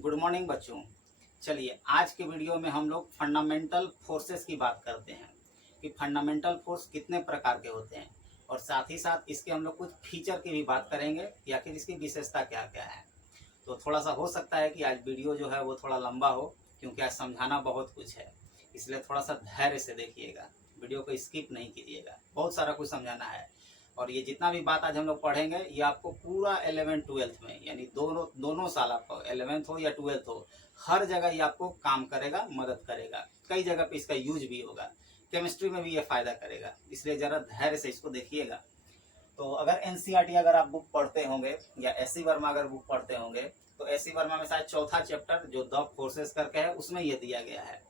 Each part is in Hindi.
गुड मॉर्निंग बच्चों। चलिए आज के वीडियो में हम लोग फंडामेंटल फोर्सेस की बात करते हैं कि फंडामेंटल फोर्स कितने प्रकार के होते हैं और साथ ही साथ इसके हम लोग कुछ फीचर की भी बात करेंगे कि आखिर इसकी विशेषता क्या क्या है। तो थोड़ा सा हो सकता है कि आज वीडियो जो है वो थोड़ा लंबा हो, क्योंकि आज समझाना बहुत कुछ है, इसलिए थोड़ा सा धैर्य से देखिएगा, वीडियो को स्किप नहीं कीजिएगा, बहुत सारा कुछ समझाना है। और ये जितना भी बात आज हम लोग पढ़ेंगे ये आपको पूरा 11th-12th में, यानी दोनों साल आपको 11th हो या 12th हो, हर जगह ये आपको काम करेगा, मदद करेगा, कई जगह पे इसका यूज भी होगा, केमिस्ट्री में भी ये फायदा करेगा, इसलिए ज़रा धैर्य से इसको देखिएगा। तो अगर एनसीईआरटी अगर आप बुक पढ़ते होंगे या एससी वर्मा अगर बुक पढ़ते होंगे तो एससी वर्मा में शायद चौथा चैप्टर जो द फोर्सेस करके है उसमें ये दिया गया है,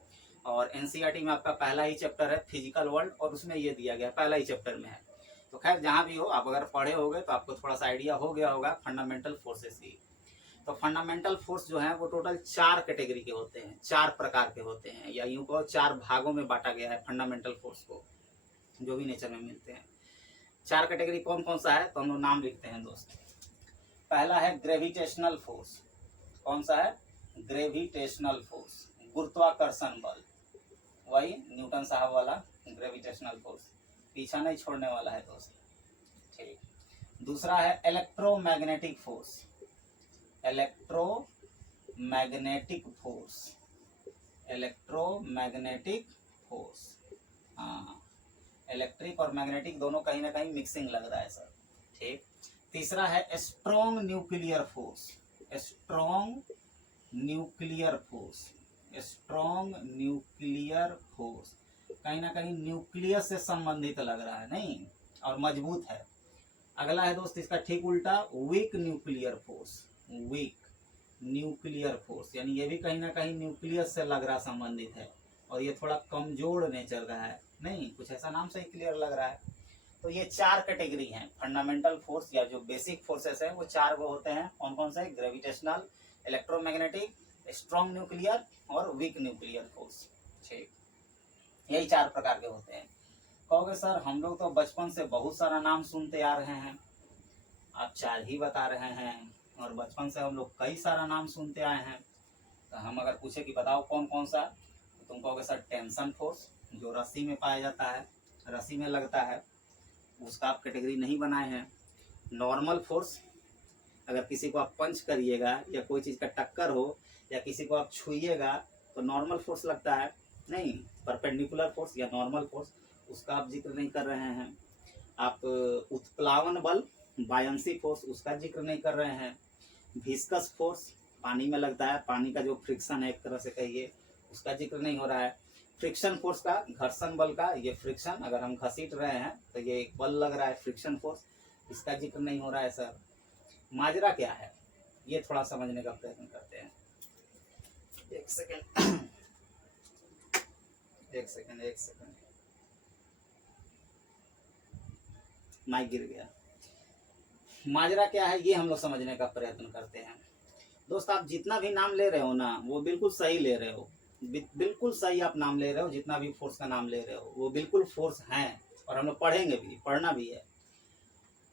और एनसीईआरटी में आपका पहला ही चैप्टर है फिजिकल वर्ल्ड और उसमें ये दिया गया पहला ही चैप्टर में है। तो खैर जहाँ भी हो, आप अगर पढ़े होगे तो आपको थोड़ा सा आइडिया हो गया होगा फंडामेंटल फोर्सेस की। तो फंडामेंटल फोर्स जो है वो टोटल 4 कैटेगरी के होते हैं, 4 प्रकार के होते हैं, या यूं कहो 4 भागों में बांटा गया है फंडामेंटल फोर्स को, जो भी नेचर में मिलते हैं। 4 कैटेगरी कौन कौन सा है तो हम लोग नाम लिखते हैं दोस्त। पहला है ग्रेविटेशनल फोर्स। कौन सा है? ग्रेविटेशनल फोर्स, गुरुत्वाकर्षण बल, वही न्यूटन साहब वाला ग्रेविटेशनल फोर्स, पीछा नहीं छोड़ने वाला है दोस्त। ठीक। दूसरा है electromagnetic force. Electromagnetic force, electromagnetic force, हाँ, इलेक्ट्रिक और मैग्नेटिक दोनों कहीं ना कहीं मिक्सिंग लग रहा है सर। ठीक। तीसरा है strong nuclear force. Strong nuclear force, strong nuclear force, कहीं ना कहीं न्यूक्लियस से संबंधित लग रहा है, नहीं, और मजबूत है। अगला है दोस्त इसका ठीक उल्टा, weak nuclear force. Weak nuclear force यानी ये भी कहीं ना कहीं न्यूक्लियस से लग रहा संबंधित है, और ये थोड़ा कमजोर नेचर का है, नहीं, कुछ ऐसा नाम से ही क्लियर लग रहा है। तो ये 4 कैटेगरी हैं फंडामेंटल फोर्स, या जो बेसिक फोर्सेस है वो 4 वो होते हैं। कौन कौन से? ग्रेविटेशनल, इलेक्ट्रोमैग्नेटिक, स्ट्रॉन्ग न्यूक्लियर और वीक न्यूक्लियर फोर्स। ठीक, यही 4 प्रकार के होते हैं। कहोगे सर हम लोग तो बचपन से बहुत सारा नाम सुनते आ रहे हैं, आप 4 ही बता रहे हैं, और बचपन से हम लोग कई सारा नाम सुनते आए हैं। तो हम अगर पूछे कि बताओ कौन कौन सा, तो तुम कहोगे सर टेंशन फोर्स, जो रस्सी में पाया जाता है, रस्सी में लगता है, उसका आप कैटेगरी नहीं बनाए हैं। नॉर्मल फोर्स, अगर किसी को आप पंच करिएगा या कोई चीज़ का टक्कर हो या किसी को आप छुइएगा तो नॉर्मल फोर्स लगता है, नहीं, परपेंडिकुलर फोर्स या नॉर्मल फोर्स, उसका आप जिक्र नहीं कर रहे हैं। आप उत्प्लावन बल, बायंसी फोर्स, उसका जिक्र नहीं कर रहे हैं। विस्कस फोर्स, पानी में लगता है, पानी का जो फ्रिक्शन है एक तरह से कहिए, उसका जिक्र नहीं हो रहा है। फ्रिक्शन फोर्स का, घर्षण बल का, ये फ्रिक्शन, अगर हम घसीट रहे हैं तो ये एक बल लग रहा है फ्रिक्शन फोर्स, इसका जिक्र नहीं हो रहा है सर। माजरा क्या है ये थोड़ा समझने का प्रयत्न करते हैं। एक सेकेंड माइक गिर गया। माजरा क्या है ये हम लोग समझने का प्रयत्न करते हैं। दोस्त आप जितना भी नाम ले रहे हो ना वो बिल्कुल सही ले रहे हो, बिल्कुल सही आप नाम ले रहे हो, जितना भी फोर्स का नाम ले रहे हो वो बिल्कुल फोर्स हैं, और हम लोग पढ़ेंगे भी, पढ़ना भी है।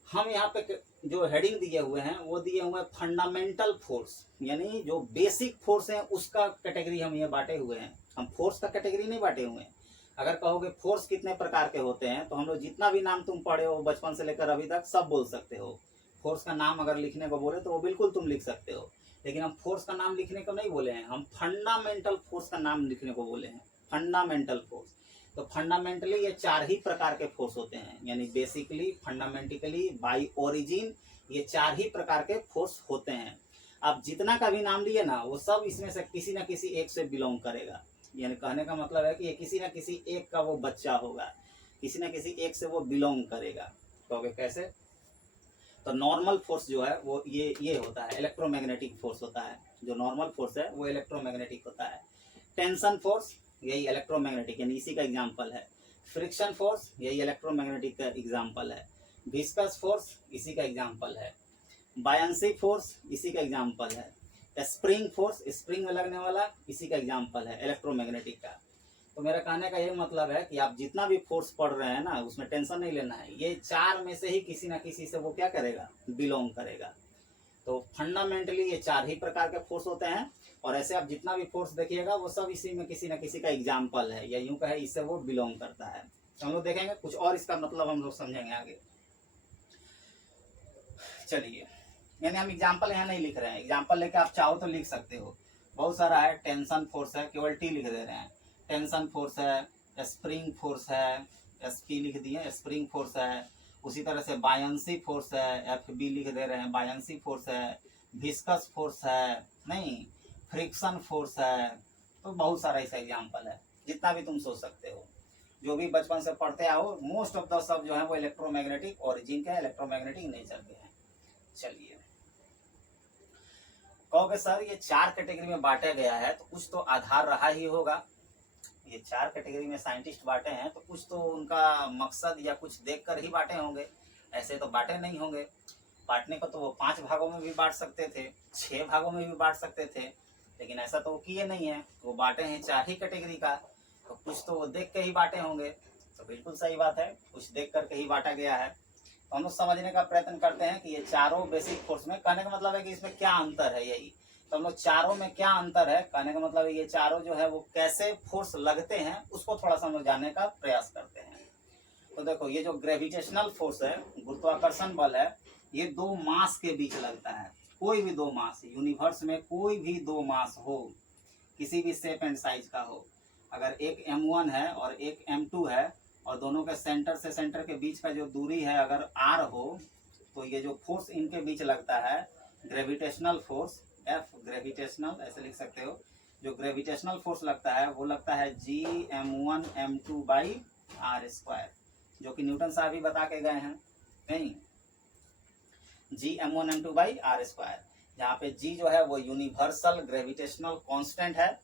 हम यहाँ पे जो हेडिंग दिए हुए हैं वो दिए हुए हैं फंडामेंटल फोर्स, यानी जो बेसिक फोर्स है उसका कैटेगरी हम ये बांटे हुए हैं, हम फोर्स का कैटेगरी नहीं बांटे हुए हैं। अगर कहोगे फोर्स कितने प्रकार के होते हैं तो हम लोग जितना भी नाम तुम पढ़े हो बचपन से लेकर अभी तक सब बोल सकते हो। फोर्स का नाम अगर लिखने को बोले तो वो बिल्कुल तुम लिख सकते हो, लेकिन हम फोर्स का नाम लिखने को नहीं बोले हैं, हम फंडामेंटल फोर्स का नाम लिखने को बोले हैं, फंडामेंटल फोर्स। तो फंडामेंटली ये 4 ही प्रकार के फोर्स होते हैं, यानी बेसिकली, फंडामेंटिकली, बाई ओरिजिन, ये 4 ही प्रकार के फोर्स होते हैं। आप जितना का भी नाम लिए ना वो सब इसमें से किसी ना किसी एक से बिलोंग करेगा, यानी कहने का मतलब है कि ये किसी ना किसी एक का वो बच्चा होगा, किसी ना किसी एक से वो बिलोंग करेगा। कहोगे कैसे? तो नॉर्मल फोर्स जो है वो ये होता है, इलेक्ट्रोमैग्नेटिक फोर्स होता है। जो नॉर्मल फोर्स है वो इलेक्ट्रोमैग्नेटिक होता है। टेंशन फोर्स यही इलेक्ट्रोमैग्नेटिक, यानी इसी का एग्जाम्पल है। फ्रिक्शन फोर्स यही इलेक्ट्रोमैग्नेटिक का एग्जाम्पल है। विस्कस फोर्स इसी का एग्जाम्पल है। बायंसी फोर्स इसी का एग्जाम्पल है। स्प्रिंग फोर्स, स्प्रिंग में लगने वाला, इसी का एग्जाम्पल है इलेक्ट्रोमैग्नेटिक का। तो मेरा कहने का ये मतलब है कि आप जितना भी फोर्स पढ़ रहे हैं ना उसमें टेंशन नहीं लेना है, ये 4 में से ही किसी ना किसी से वो क्या करेगा, बिलोंग करेगा। तो फंडामेंटली ये 4 ही प्रकार के फोर्स होते हैं, और ऐसे आप जितना भी फोर्स देखिएगा वो सब इसी में किसी न किसी का एग्जाम्पल है, या यूं कहे इससे वो बिलोंग करता है। तो हम लोग देखेंगे कुछ और इसका मतलब हम लोग समझेंगे आगे। चलिए, यानी हम एग्जाम्पल यहाँ नहीं लिख रहे हैं, एग्जाम्पल लेके आप चाहो तो लिख सकते हो, बहुत सारा है। टेंशन फोर्स है, केवल टी लिख दे रहे हैं। टेंशन फोर्स है, स्प्रिंग फोर्स है, एसपी लिख दिए, स्प्रिंग फोर्स है। उसी तरह से बायंसी फोर्स है, एफ बी लिख दे रहे हैं, बायंसी फोर्स है। विस्कस फोर्स है, नहीं, फ्रिक्शन फोर्स है। तो बहुत सारा ऐसा एग्जाम्पल है, जितना भी तुम सोच सकते हो, जो भी बचपन से पढ़ते आओ। मोस्ट ऑफ द सब जो है वो इलेक्ट्रोमैग्नेटिक ओरिजिन के, इलेक्ट्रोमैग्नेटिक नेचर के हैं। चलिए, कहोगे सर ये 4 कैटेगरी में बांटा गया है तो कुछ तो आधार रहा ही होगा। ये 4 कैटेगरी में साइंटिस्ट बांटे हैं तो कुछ तो उनका मकसद या कुछ देखकर ही बांटे होंगे, ऐसे तो बांटे नहीं होंगे। बांटने को तो वो 5 भागों में भी बांट सकते थे, 6 भागों में भी बांट सकते थे, लेकिन ऐसा तो वो किए नहीं है। वो बांटे हैं 4 ही कैटेगरी का, तो कुछ तो वो देख के ही बांटे होंगे। तो बिल्कुल सही बात है, कुछ देख करके ही बांटा गया है। तो हम लोग समझने का प्रयत्न करते हैं कि ये चारों बेसिक फोर्स में, कहने का मतलब है कि इसमें क्या अंतर है, यही तो हम लोग चारों में क्या अंतर है, कहने का मतलब है ये चारों जो है वो कैसे फोर्स लगते हैं उसको थोड़ा सा हम लोग जानने का प्रयास करते हैं। तो देखो, ये जो ग्रेविटेशनल फोर्स है, गुरुत्वाकर्षण बल है, ये 2 मास के बीच लगता है। कोई भी 2 मास, यूनिवर्स में कोई भी 2 मास हो, किसी भी शेप एंड साइज का हो, अगर एक m1 है और एक m2 है, और दोनों के सेंटर से सेंटर के बीच का जो दूरी है अगर r हो, तो ये जो फोर्स इनके बीच लगता है ग्रेविटेशनल फोर्स, एफ ग्रेविटेशनल ऐसे लिख सकते हो, जो ग्रेविटेशनल फोर्स लगता है वो लगता है Gm1m2/r², जो कि न्यूटन साहब भी बता के गए हैं, नहीं, Gm1m2/r², जहाँ पे G जो है वो यूनिवर्सल ग्रेविटेशनल कांस्टेंट है,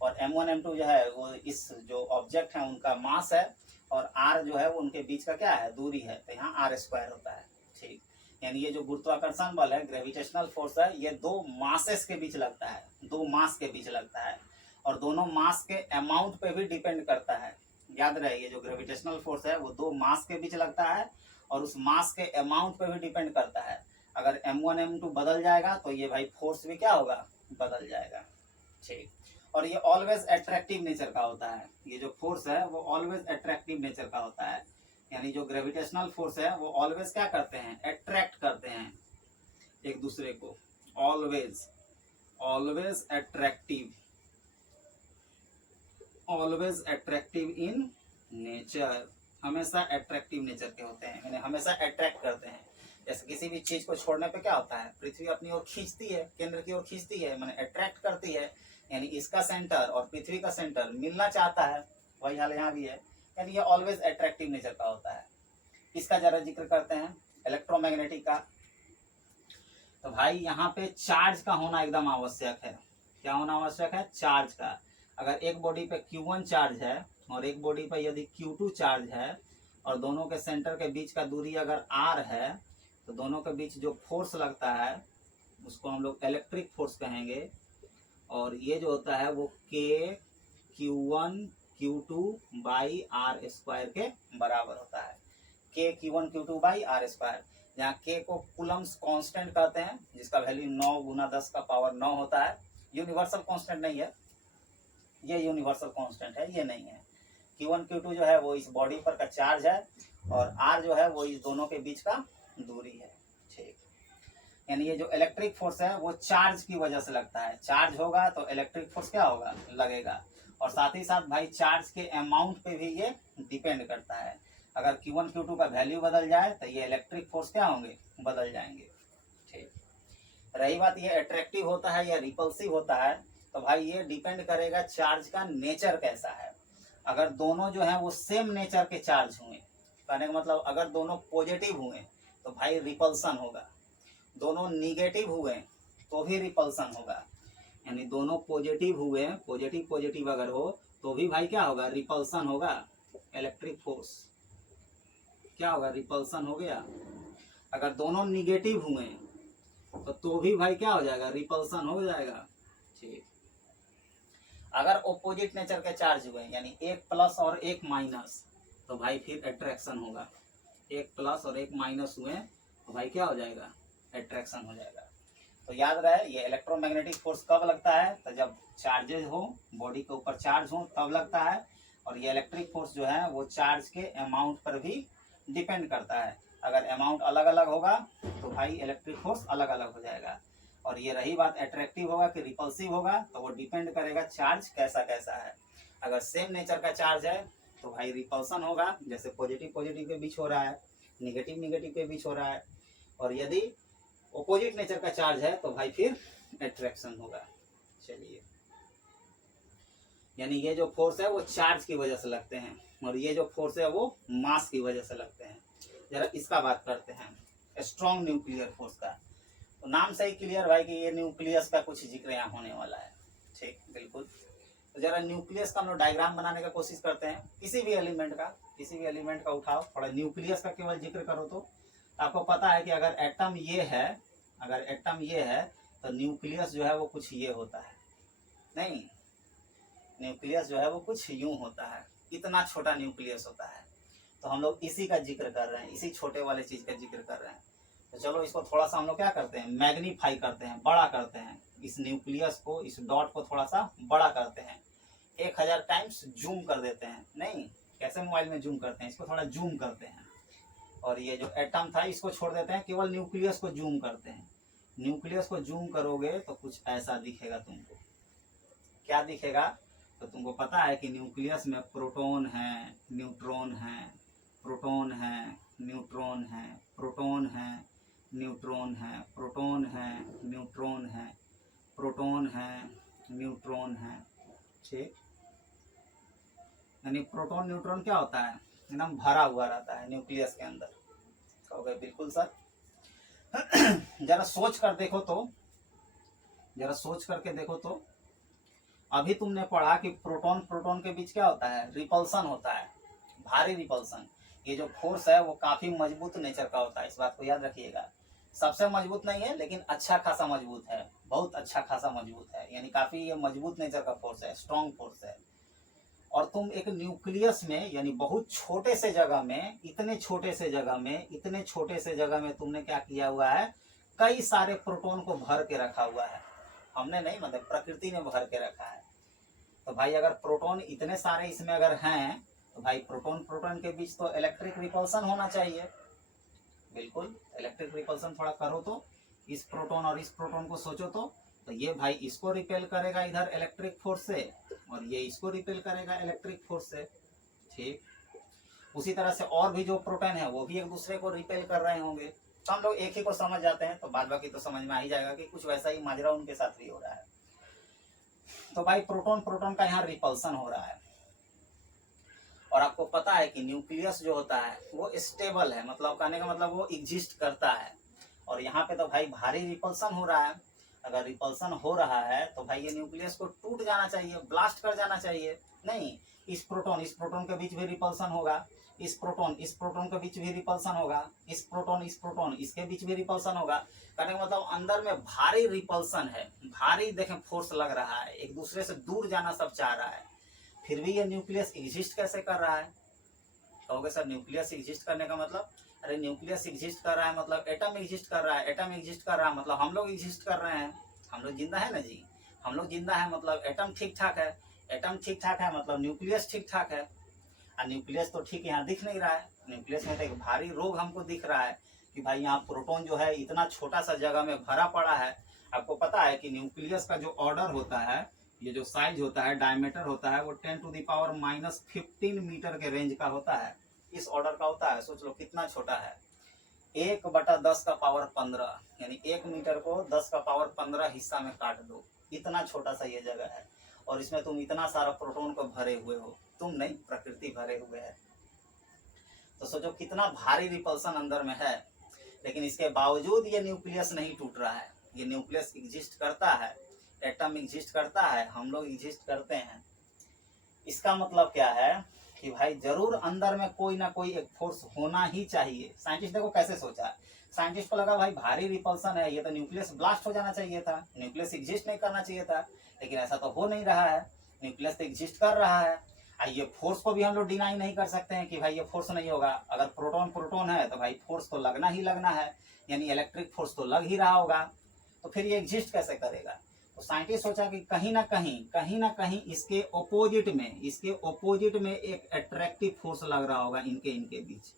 और m1m2 जो है वो इस जो ऑब्जेक्ट है उनका मास है, और r जो है वो उनके बीच का क्या है, दूरी है, तो यहाँ r² होता है। ठीक, यानी ये जो गुरुत्वाकर्षण बल है, ग्रेविटेशनल फोर्स है, ये 2 मासेस के बीच लगता है, 2 मास के बीच लगता है, और दोनों मास के अमाउंट पे भी डिपेंड करता है। याद रहे, ये जो ग्रेविटेशनल फोर्स है वो 2 मास के बीच लगता है, और उस मास के अमाउंट पे भी डिपेंड करता है। अगर m1 m2 बदल जाएगा तो ये भाई फोर्स भी क्या होगा, बदल जाएगा। ठीक, और ये ऑलवेज अट्रैक्टिव नेचर का होता है, ये जो फोर्स है वो ऑलवेज अट्रैक्टिव नेचर का होता है, यानी जो ग्रेविटेशनल फोर्स है वो ऑलवेज क्या करते हैं, अट्रैक्ट करते हैं एक दूसरे को, always, always attractive in nature, हमेशा अट्रैक्टिव नेचर के होते हैं, यानी हमेशा अट्रैक्ट करते हैं। जैसे किसी भी चीज को छोड़ने पे क्या होता है, पृथ्वी अपनी ओर खींचती है, केंद्र की ओर खींचती है, माने अट्रैक्ट करती है, यानी इसका सेंटर और पृथ्वी का सेंटर मिलना चाहता है, वही हाल यहाँ भी है, यानी ये ऑलवेज अट्रैक्टिव नेचर का होता है। इसका जरा जिक्र करते हैं इलेक्ट्रोमैग्नेटिक का। तो भाई यहाँ पे चार्ज का होना एकदम आवश्यक है। क्या होना आवश्यक है, चार्ज का। अगर एक बॉडी पे Q1 चार्ज है और एक बॉडी पे यदि Q2 चार्ज है, और दोनों के सेंटर के बीच का दूरी अगर r है, तो दोनों के बीच जो फोर्स लगता है उसको हम लोग इलेक्ट्रिक फोर्स कहेंगे, और ये जो होता है वो K/Q1/Q2/r² के बराबर होता है। K/Q1/Q2/r², जहाँ K को कूलम्स कांस्टेंट कहते हैं, जिसका वैल्यू 9 × 10⁻⁹ होता है। यूनिवर्सल कांस्टेंट नहीं है, ये यूनिवर्सल कांस्टेंट है, ये नहीं है। Q1 Q2 जो है वो इस बॉडी पर का चार्ज है, और R जो है वो इस दोनों के बीच का दूरी है। ठीक, यानी ये जो इलेक्ट्रिक फोर्स है वो चार्ज की वजह से लगता है, चार्ज होगा तो इलेक्ट्रिक फोर्स क्या होगा, लगेगा, और साथ ही साथ भाई चार्ज के अमाउंट पे भी ये डिपेंड करता है। अगर Q1 Q2 का वैल्यू बदल जाए तो ये इलेक्ट्रिक फोर्स क्या होंगे, बदल जाएंगे। ठीक, रही बात ये अट्रैक्टिव होता है या रिपल्सिव होता है, तो भाई ये डिपेंड करेगा चार्ज का नेचर कैसा है। अगर दोनों जो है वो सेम नेचर के चार्ज हुए, कहने का मतलब अगर दोनों पॉजिटिव हुए तो भाई रिपल्सन होगा, दोनों निगेटिव हुए तो भी रिपल्सन होगा, यानी दोनों पॉजिटिव हुए, पॉजिटिव पॉजिटिव अगर हो तो भी भाई क्या होगा, रिपल्सन होगा। इलेक्ट्रिक फोर्स क्या होगा, रिपल्सन हो गया। अगर दोनों निगेटिव हुए तो भी भाई क्या हो जाएगा, रिपल्सन हो जाएगा। ठीक, अगर ओपोजिट नेचर के चार्ज हुए, यानी एक प्लस और एक माइनस, तो भाई फिर अट्रैक्शन होगा। एक प्लस और एक माइनस हुए तो भाई क्या हो जाएगा, अट्रैक्शन हो जाएगा। तो याद रहे ये इलेक्ट्रोमैग्नेटिक फोर्स कब लगता है, तो जब चार्जेज हो, बॉडी के ऊपर चार्ज हो तब लगता है। और ये इलेक्ट्रिक फोर्स जो है वो चार्ज के अमाउंट पर भी डिपेंड करता है। अगर अमाउंट अलग अलग होगा तो भाई इलेक्ट्रिक फोर्स अलग अलग हो जाएगा। और ये रही बात अट्रैक्टिव होगा कि रिपल्सिव होगा, तो वो डिपेंड करेगा चार्ज कैसा कैसा है। अगर सेम नेचर का चार्ज है तो भाई रिपल्सन होगा, जैसे पॉजिटिव पॉजिटिव के बीच हो रहा है, निगेटिव निगेटिव के बीच हो रहा है। और यदि ऑपोजिट नेचर का चार्ज है तो भाई फिर अट्रैक्शन होगा। चलिए, यानी ये जो फोर्स है वो चार्ज की वजह से लगते हैं और ये जो फोर्स है वो मास की वजह से लगते हैं। जरा इसका बात करते हैं स्ट्रॉन्ग न्यूक्लियर फोर्स का। तो नाम से ही क्लियर भाई कि ये न्यूक्लियस का कुछ जिक्र यहाँ होने वाला है। ठीक, बिल्कुल। तो जरा न्यूक्लियस का हम लोग डायग्राम बनाने का कोशिश करते हैं। किसी भी एलिमेंट का उठाओ, थोड़ा न्यूक्लियस का केवल जिक्र करो तो आपको पता है कि अगर एटम ये है तो न्यूक्लियस जो है वो कुछ ये होता है, नहीं, न्यूक्लियस जो है वो कुछ यूं होता है, इतना छोटा न्यूक्लियस होता है। तो हम लोग इसी का जिक्र कर रहे हैं, इसी छोटे वाले चीज का जिक्र कर रहे हैं। तो चलो इसको थोड़ा सा हम लोग क्या करते हैं, मैग्नीफाई करते हैं, बड़ा करते हैं। इस न्यूक्लियस को, इस डॉट को थोड़ा सा बड़ा करते हैं, 1000 टाइम्स जूम कर देते हैं। नहीं, कैसे मोबाइल में जूम करते हैं, इसको थोड़ा जूम करते हैं। और ये जो एटम था इसको छोड़ देते हैं, केवल न्यूक्लियस को जूम करते हैं। न्यूक्लियस को जूम करोगे तो कुछ ऐसा दिखेगा तुमको। क्या दिखेगा, तो तुमको पता है कि न्यूक्लियस में प्रोटॉन है, न्यूट्रॉन है, प्रोटॉन है, न्यूट्रॉन है, प्रोटॉन है, न्यूट्रॉन है, प्रोटॉन है, न्यूट्रॉन है, प्रोटॉन है, न्यूट्रॉन है। ठीक, यानी प्रोटॉन न्यूट्रॉन क्या होता है, एकदम भरा हुआ रहता है न्यूक्लियस के अंदर। कहोगे बिल्कुल सर। जरा सोच कर देखो तो, जरा सोच करके देखो तो, अभी तुमने पढ़ा कि प्रोटॉन प्रोटॉन के बीच क्या होता है, रिपल्सन होता है, भारी रिपल्सन। ये जो फोर्स है वो काफी मजबूत नेचर का होता है, इस बात को याद रखिएगा। सबसे मजबूत नहीं है लेकिन अच्छा खासा मजबूत है, बहुत अच्छा खासा मजबूत है, यानी काफी ये मजबूत नेचर का फोर्स है, स्ट्रॉन्ग फोर्स है। और तुम एक न्यूक्लियस में, यानी बहुत छोटे से जगह में, इतने छोटे से जगह में तुमने क्या किया हुआ है, कई सारे प्रोटॉन को भर के रखा हुआ है। हमने नहीं, मतलब प्रकृति ने भर के रखा है। तो भाई अगर प्रोटॉन इतने सारे इसमें अगर हैं तो भाई प्रोटॉन प्रोटॉन के बीच तो इलेक्ट्रिक रिपल्सन होना चाहिए। बिल्कुल, इलेक्ट्रिक रिपल्सन थोड़ा करो तो, इस प्रोटॉन और इस प्रोटॉन को सोचो तो ये भाई इसको रिपेल करेगा इधर इलेक्ट्रिक फोर्स से, और ये इसको रिपेल करेगा इलेक्ट्रिक फोर्स से। ठीक, उसी तरह से और भी जो प्रोटॉन है वो भी एक दूसरे को रिपेल कर रहे होंगे। तो हम लोग एक ही को समझ जाते हैं, तो बाद बाकी तो समझ में आ ही जाएगा कि कुछ वैसा ही माजरा उनके साथ भी हो रहा है। तो भाई प्रोटॉन प्रोटॉन का यहाँ रिपल्सन हो रहा है। और आपको पता है कि न्यूक्लियस जो होता है वो स्टेबल है, मतलब कहने का मतलब वो एग्जिस्ट करता है। और यहाँ पे तो भाई भारी रिपल्सन हो रहा है। अगर रिपल्सन हो रहा है तो भाई ये न्यूक्लियस को टूट जाना चाहिए, ब्लास्ट कर जाना चाहिए। नहीं, इस प्रोटॉन के बीच भी रिपल्सन होगा, इस प्रोटॉन के बीच भी रिपल्सन होगा, इस प्रोटॉन इसके बीच भी रिपल्सन होगा। कहने का मतलब अंदर में भारी रिपल्सन है, भारी देखें फोर्स लग रहा है, एक दूसरे से दूर जाना सब चाह रहा है, फिर भी ये न्यूक्लियस एग्जिस्ट कैसे कर रहा है। कहोगे सर न्यूक्लियस एग्जिस्ट करने का मतलब, अरे न्यूक्लियस एग्जिस्ट कर रहा है मतलब एटम एग्जिस्ट कर रहा है, एटम एग्जिस्ट कर रहा है मतलब हम लोग एग्जिस्ट कर रहे हैं, हम लोग जिंदा है ना जी। हम लोग जिंदा है मतलब एटम ठीक ठाक है, एटम ठीक ठाक है मतलब न्यूक्लियस ठीक ठाक है। और न्यूक्लियस तो ठीक यहाँ दिख नहीं रहा है, न्यूक्लियस में तो एक भारी रोग हमको दिख रहा है कि भाई यहाँ प्रोटॉन जो है इतना छोटा सा जगह में भरा पड़ा है। आपको पता है कि न्यूक्लियस का जो ऑर्डर होता है, ये जो साइज होता है, डायमीटर होता है, वो 10⁻⁻15 मीटर के रेंज का होता है, इस ऑर्डर का होता है। सोच लो कितना छोटा है, 1/10⁻15, यानी 1 मीटर को 10⁻15 हिस्सा में काट दो, इतना छोटा सा ये जगह है। और इसमें तुम इतना सारा प्रोटॉन को भरे हुए हो, तुम नहीं, प्रकृति भरे हुए है। तो सोचो कितना भारी रिपल्सन अंदर में है, लेकिन इसके बावजूद ये न्यूक्लियस नहीं टूट रहा है। ये न्यूक्लियस एग्जिस्ट करता है, एटम एग्जिस्ट करता है, हम लोग एग्जिस्ट करते हैं। इसका मतलब क्या है कि भाई जरूर अंदर में कोई ना कोई एक फोर्स होना ही चाहिए। साइंटिस्ट देखो कैसे सोचा, साइंटिस्ट को लगा भाई भारी रिपल्सन है, ये तो न्यूक्लियस ब्लास्ट हो जाना चाहिए था, न्यूक्लियस एग्जिस्ट नहीं करना चाहिए था, लेकिन ऐसा तो हो नहीं रहा है, न्यूक्लियस तो एग्जिस्ट कर रहा है। ये फोर्स को भी हम लोग डिनाई नहीं कर सकते हैं कि भाई ये फोर्स नहीं होगा। अगर प्रोटॉन प्रोटॉन है तो भाई फोर्स तो लगना ही लगना है, यानी इलेक्ट्रिक फोर्स तो लग ही रहा होगा। तो फिर ये एग्जिस्ट कैसे करेगा। तो साइंटिस्ट सोचा कि कहीं ना कहीं इसके ओपोजिट में एक अट्रैक्टिव फोर्स लग रहा होगा, इनके बीच,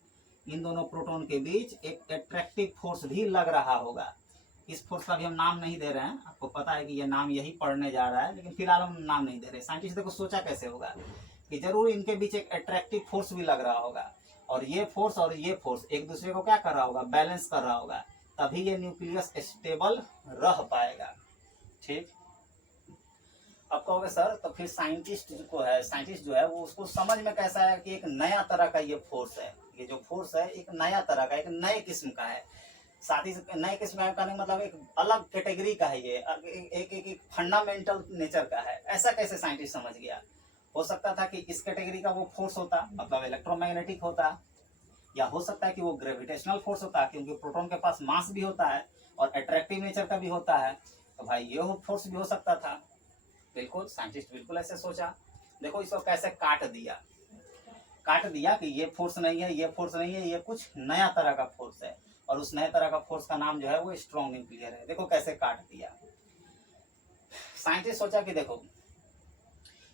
इन दोनों प्रोटॉन के बीच एक अट्रैक्टिव फोर्स भी लग रहा होगा। इस फोर्स का भी हम नाम नहीं दे रहे हैं, आपको पता है कि ये नाम यही पढ़ने जा रहा है, लेकिन फिलहाल हम नाम नहीं दे रहे। साइंटिस्ट देखो सोचा कैसे होगा कि जरूर इनके बीच एक अट्रैक्टिव फोर्स भी लग रहा होगा, और ये फोर्स एक दूसरे को क्या कर रहा होगा, बैलेंस कर रहा होगा, तभी ये न्यूक्लियस स्टेबल रह पाएगा। ठीक, अब कहोगे सर तो फिर साइंटिस्ट जो है वो उसको समझ में कैसा है कि एक नया तरह का ये फोर्स है, ये जो फोर्स है एक नया तरह का, एक नए किस्म का है, साथ ही नए किस्म का कहने मतलब एक अलग कैटेगरी का है, ये एक फंडामेंटल नेचर का है। ऐसा कैसे साइंटिस्ट समझ गया। हो सकता था कि इस कैटेगरी का वो फोर्स होता, मतलब इलेक्ट्रोमैग्नेटिक होता, या हो सकता है कि वो ग्रेविटेशनल फोर्स होता, क्योंकि प्रोटॉन के पास मास भी होता है और अट्रैक्टिव नेचर का भी होता है, तो भाई ये फोर्स भी हो सकता था। बिल्कुल, साइंटिस्ट बिल्कुल ऐसे सोचा। देखो इसको कैसे काट दिया कि ये फोर्स नहीं है, ये फोर्स नहीं है, ये कुछ नया तरह का फोर्स है, और उस नए तरह का फोर्स का नाम जो है वो स्ट्रॉन्ग न्यूक्लियर है। देखो कैसे काट दिया। साइंटिस्ट सोचा कि देखो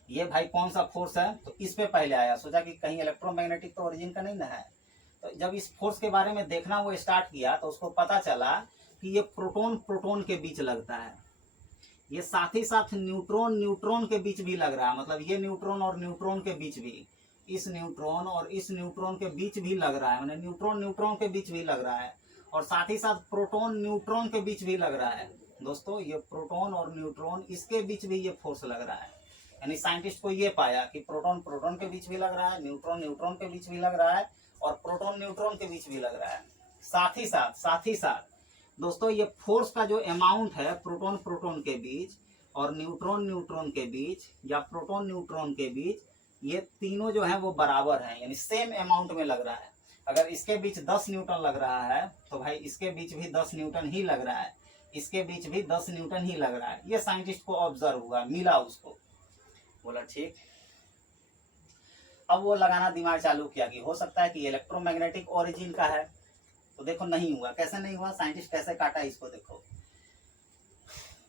ये भाई कौन सा फोर्स है, तो इस पे पहले आया, सोचा कि कहीं इलेक्ट्रोमैग्नेटिक तो ओरिजिन का नहीं ना है। तो जब इस फोर्स के बारे में देखना वो स्टार्ट किया तो उसको पता चला कि ये प्रोटॉन के बीच लगता है, ये साथ ही साथ न्यूट्रॉन के बीच भी लग रहा है, मतलब ये न्यूट्रॉन और न्यूट्रॉन के बीच भी, इस न्यूट्रॉन और इस न्यूट्रॉन के बीच भी लग रहा है, मतलब न्यूट्रॉन के बीच भी लग रहा है, और साथ ही साथ प्रोटॉन न्यूट्रॉन के बीच भी लग रहा है। दोस्तों ये प्रोटॉन और न्यूट्रॉन इसके बीच भी ये फोर्स लग रहा है। यानी साइंटिस्ट को ये पाया कि प्रोटॉन के बीच भी लग रहा है, न्यूट्रॉन के बीच भी लग रहा है, और प्रोटॉन न्यूट्रॉन के बीच भी लग रहा है। साथ ही साथ दोस्तों ये फोर्स का जो अमाउंट है प्रोटॉन के बीच और न्यूट्रॉन के बीच, या प्रोटॉन न्यूट्रॉन के बीच, ये तीनों जो है वो बराबर हैं, यानी सेम अमाउंट में लग रहा है। अगर इसके बीच 10 न्यूटन लग रहा है तो भाई इसके बीच भी 10 न्यूटन ही लग रहा है, इसके बीच भी 10 न्यूटन ही लग रहा है। ये साइंटिस्ट को ऑब्जर्व हुआ, मिला उसको, बोला ठीक। अब वो लगाना दिमाग चालू किया कि हो सकता है कि इलेक्ट्रोमैग्नेटिक ओरिजिन का है। तो देखो नहीं हुआ। कैसे नहीं हुआ, साइंटिस्ट कैसे काटा इसको। देखो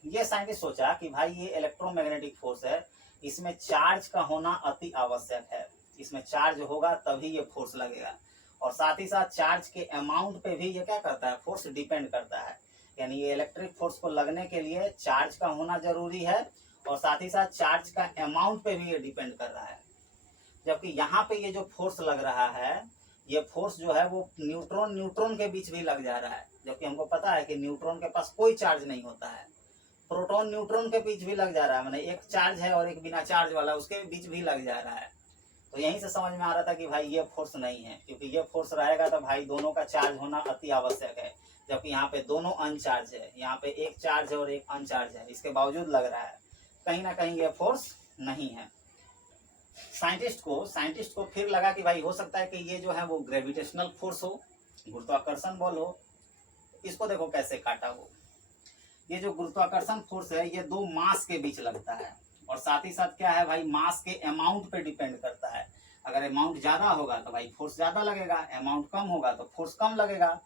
ये साइंटिस्ट सोचा कि भाई ये इलेक्ट्रोमैग्नेटिक फोर्स है, इसमें चार्ज का होना अति आवश्यक है, इसमें चार्ज होगा तभी ये फोर्स लगेगा, और साथ ही साथ चार्ज के अमाउंट पे भी ये क्या करता है, फोर्स डिपेंड करता है। यानी ये इलेक्ट्रिक फोर्स को लगने के लिए चार्ज का होना जरूरी है, और साथ ही साथ चार्ज का अमाउंट पे भी ये डिपेंड कर रहा है। जबकि यहाँ पे ये जो फोर्स लग रहा है, ये फोर्स जो है वो न्यूट्रॉन के बीच भी लग जा रहा है, जबकि हमको पता है कि न्यूट्रॉन के पास कोई चार्ज नहीं होता है। प्रोटॉन न्यूट्रॉन के बीच भी लग जा रहा है, मतलब एक चार्ज है और एक बिना चार्ज वाला, उसके बीच भी लग जा रहा है। तो यहीं से समझ में आ रहा था कि भाई ये फोर्स नहीं है, क्योंकि ये फोर्स रहेगा तो भाई दोनों का चार्ज होना अति आवश्यक है, जबकि यहाँ पे दोनों अनचार्ज है, यहाँ पे एक चार्ज है और एक अनचार्ज है, इसके बावजूद लग रहा है। कहीं ना कहीं ये फोर्स नहीं है। साइंटिस्ट को फिर लगा कि भाई हो सकता है कि ये जो है वो ग्रेविटेशनल फोर्स हो, गुरुत्वाकर्षण बल हो। इसको देखो कैसे काटा वो। ये जो गुरुत्वाकर्षण फोर्स है ये दो मास के बीच लगता है, और साथ ही साथ क्या है भाई, मास के अमाउंट पे डिपेंड करता है। अगर अमाउंट ज्यादा होगा तो भाई फोर्स ज्यादा लगेगा, अमाउंट कम होगा तो फोर्स कम लगेगा।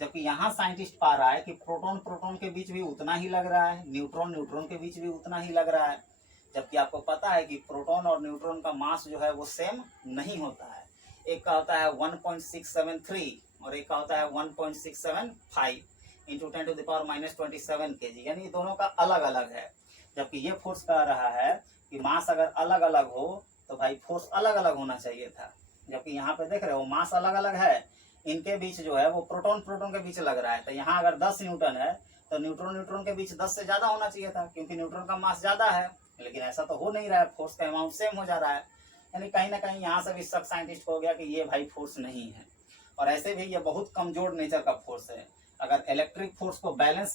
जबकि यहाँ साइंटिस्ट पा रहा है कि प्रोटॉन के बीच भी उतना ही लग रहा है, न्यूट्रॉन के बीच भी उतना ही लग रहा है। जबकि आपको पता है कि प्रोटॉन और न्यूट्रॉन का मास जो है वो सेम नहीं होता है। एक का होता है 1.673 और एक का होता है 1.675 इंटू 10⁻⁻27 kg, यानी दोनों का अलग अलग है। जबकि ये फोर्स कह रहा है कि मास अगर अलग अलग हो तो भाई फोर्स अलग अलग होना चाहिए था। जबकि यहाँ पे देख रहे हो मास अलग अलग है, इनके बीच जो है वो प्रोटॉन के बीच लग रहा है। तो यहाँ अगर 10 न्यूटन है तो न्यूट्रॉन के बीच 10 से ज्यादा होना चाहिए था, क्योंकि न्यूट्रॉन का मास ज्यादा है। लेकिन ऐसा तो हो नहीं रहा है, फोर्स का अमाउंट सेम हो जा रहा है। यानी कहीं ना कहीं यहाँ से भी सब साइंटिस्ट को हो गया कि ये भाई फोर्स नहीं है। और ऐसे भी ये बहुत कमजोर नेचर का फोर्स है। अगर इलेक्ट्रिक फोर्स को बैलेंस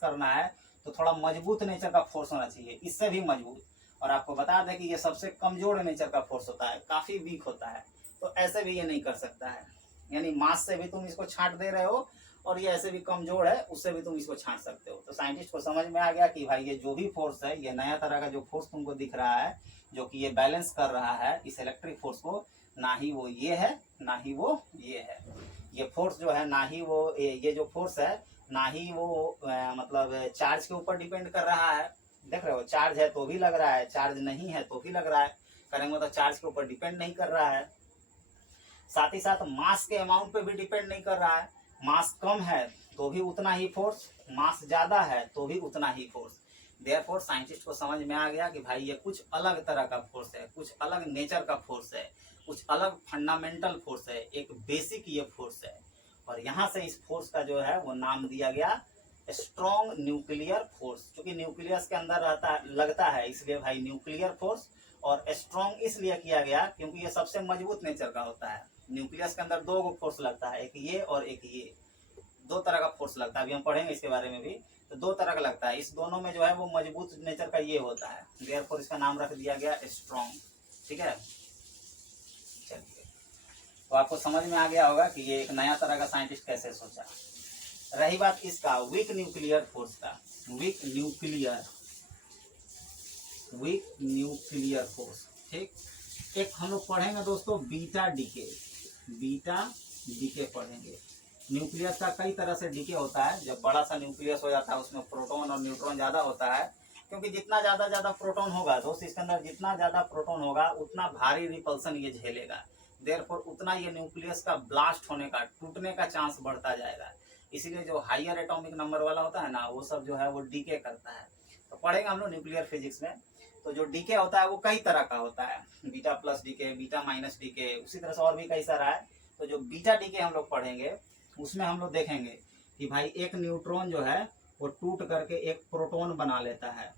करना है तो थोड़ा मजबूत नेचर का फोर्स होना चाहिए, इससे भी मजबूत। और आपको बता दें कि ये सबसे कमजोर नेचर का फोर्स होता है, काफी वीक होता है। तो ऐसे भी ये नहीं कर सकता है। यानी मास से भी तुम इसको छांट दे रहे हो, और ये ऐसे भी कमजोर है, उससे भी तुम इसको छांट सकते हो। तो साइंटिस्ट को समझ में आ गया कि भाई ये जो भी फोर्स है, ये नया तरह का जो फोर्स तुमको दिख रहा है, जो कि ये बैलेंस कर रहा है इस इलेक्ट्रिक फोर्स को, ना ही वो ये है ना ही वो ये है। ये फोर्स जो है ना ही वो ये जो फोर्स है ना ही वो मतलब चार्ज के ऊपर डिपेंड कर रहा है। देख रहे हो, चार्ज है तो भी लग रहा है, चार्ज नहीं है तो भी लग रहा है। करेंगे तो चार्ज के ऊपर डिपेंड नहीं कर रहा है। साथ ही साथ मास के अमाउंट पे भी डिपेंड नहीं कर रहा है। मास कम है तो भी उतना ही फोर्स, मास ज्यादा है तो भी उतना ही फोर्स। देयरफॉर साइंटिस्ट को समझ में आ गया कि भाई ये कुछ अलग तरह का फोर्स है, कुछ अलग नेचर का फोर्स है, कुछ अलग फंडामेंटल फोर्स है, एक बेसिक ये फोर्स है। और यहाँ से इस फोर्स का जो है वो नाम दिया गया स्ट्रॉन्ग न्यूक्लियर फोर्स। क्योंकि न्यूक्लियस के अंदर रहता लगता है, इसलिए भाई न्यूक्लियर फोर्स। और स्ट्रॉन्ग इसलिए किया गया क्योंकि ये सबसे मजबूत नेचर का होता है। न्यूक्लियस के अंदर दो फोर्स लगता है, एक ये और एक ये, दो तरह का फोर्स लगता है। अभी हम पढ़ेंगे इसके बारे में भी, तो दो तरह का लगता है। इस दोनों में जो है वो मजबूत नेचर का ये होता है, देयरफॉर इसका नाम रख दिया गया स्ट्रॉन्ग। ठीक है, चलिए, तो आपको समझ में आ गया होगा कि ये एक नया तरह का साइंटिस्ट कैसे सोचा। रही बात इसका वीक न्यूक्लियर फोर्स का, वीक न्यूक्लियर फोर्स। ठीक, एक हम लोग पढ़ेंगे दोस्तों बीटा डीके पढ़ेंगे। न्यूक्लियस का कई तरह से डीके होता है। जब बड़ा सा न्यूक्लियस हो जाता है उसमें प्रोटॉन और न्यूट्रॉन ज्यादा होता है, क्योंकि जितना ज्यादा प्रोटॉन होगा दोस्त, इसके अंदर जितना ज्यादा प्रोटॉन होगा उतना भारी रिपल्सन ये झेलेगा। देयरफॉर उतना ये न्यूक्लियस का ब्लास्ट होने का, टूटने का चांस बढ़ता जाएगा। इसीलिए जो हायर एटॉमिक नंबर वाला होता है ना, वो सब जो है वो डीके करता है। तो पढ़ेंगे हम लोग न्यूक्लियर फिजिक्स में। तो जो डीके होता है वो कई तरह का होता है, beta plus DK, beta minus DK, उसी तरह से और भी कई सारा है। तो जो बीटा डीके हम लोग पढ़ेंगे उसमें हम लोग देखेंगे कि भाई एक न्यूट्रॉन जो है वो टूट करके एक प्रोटॉन बना लेता है,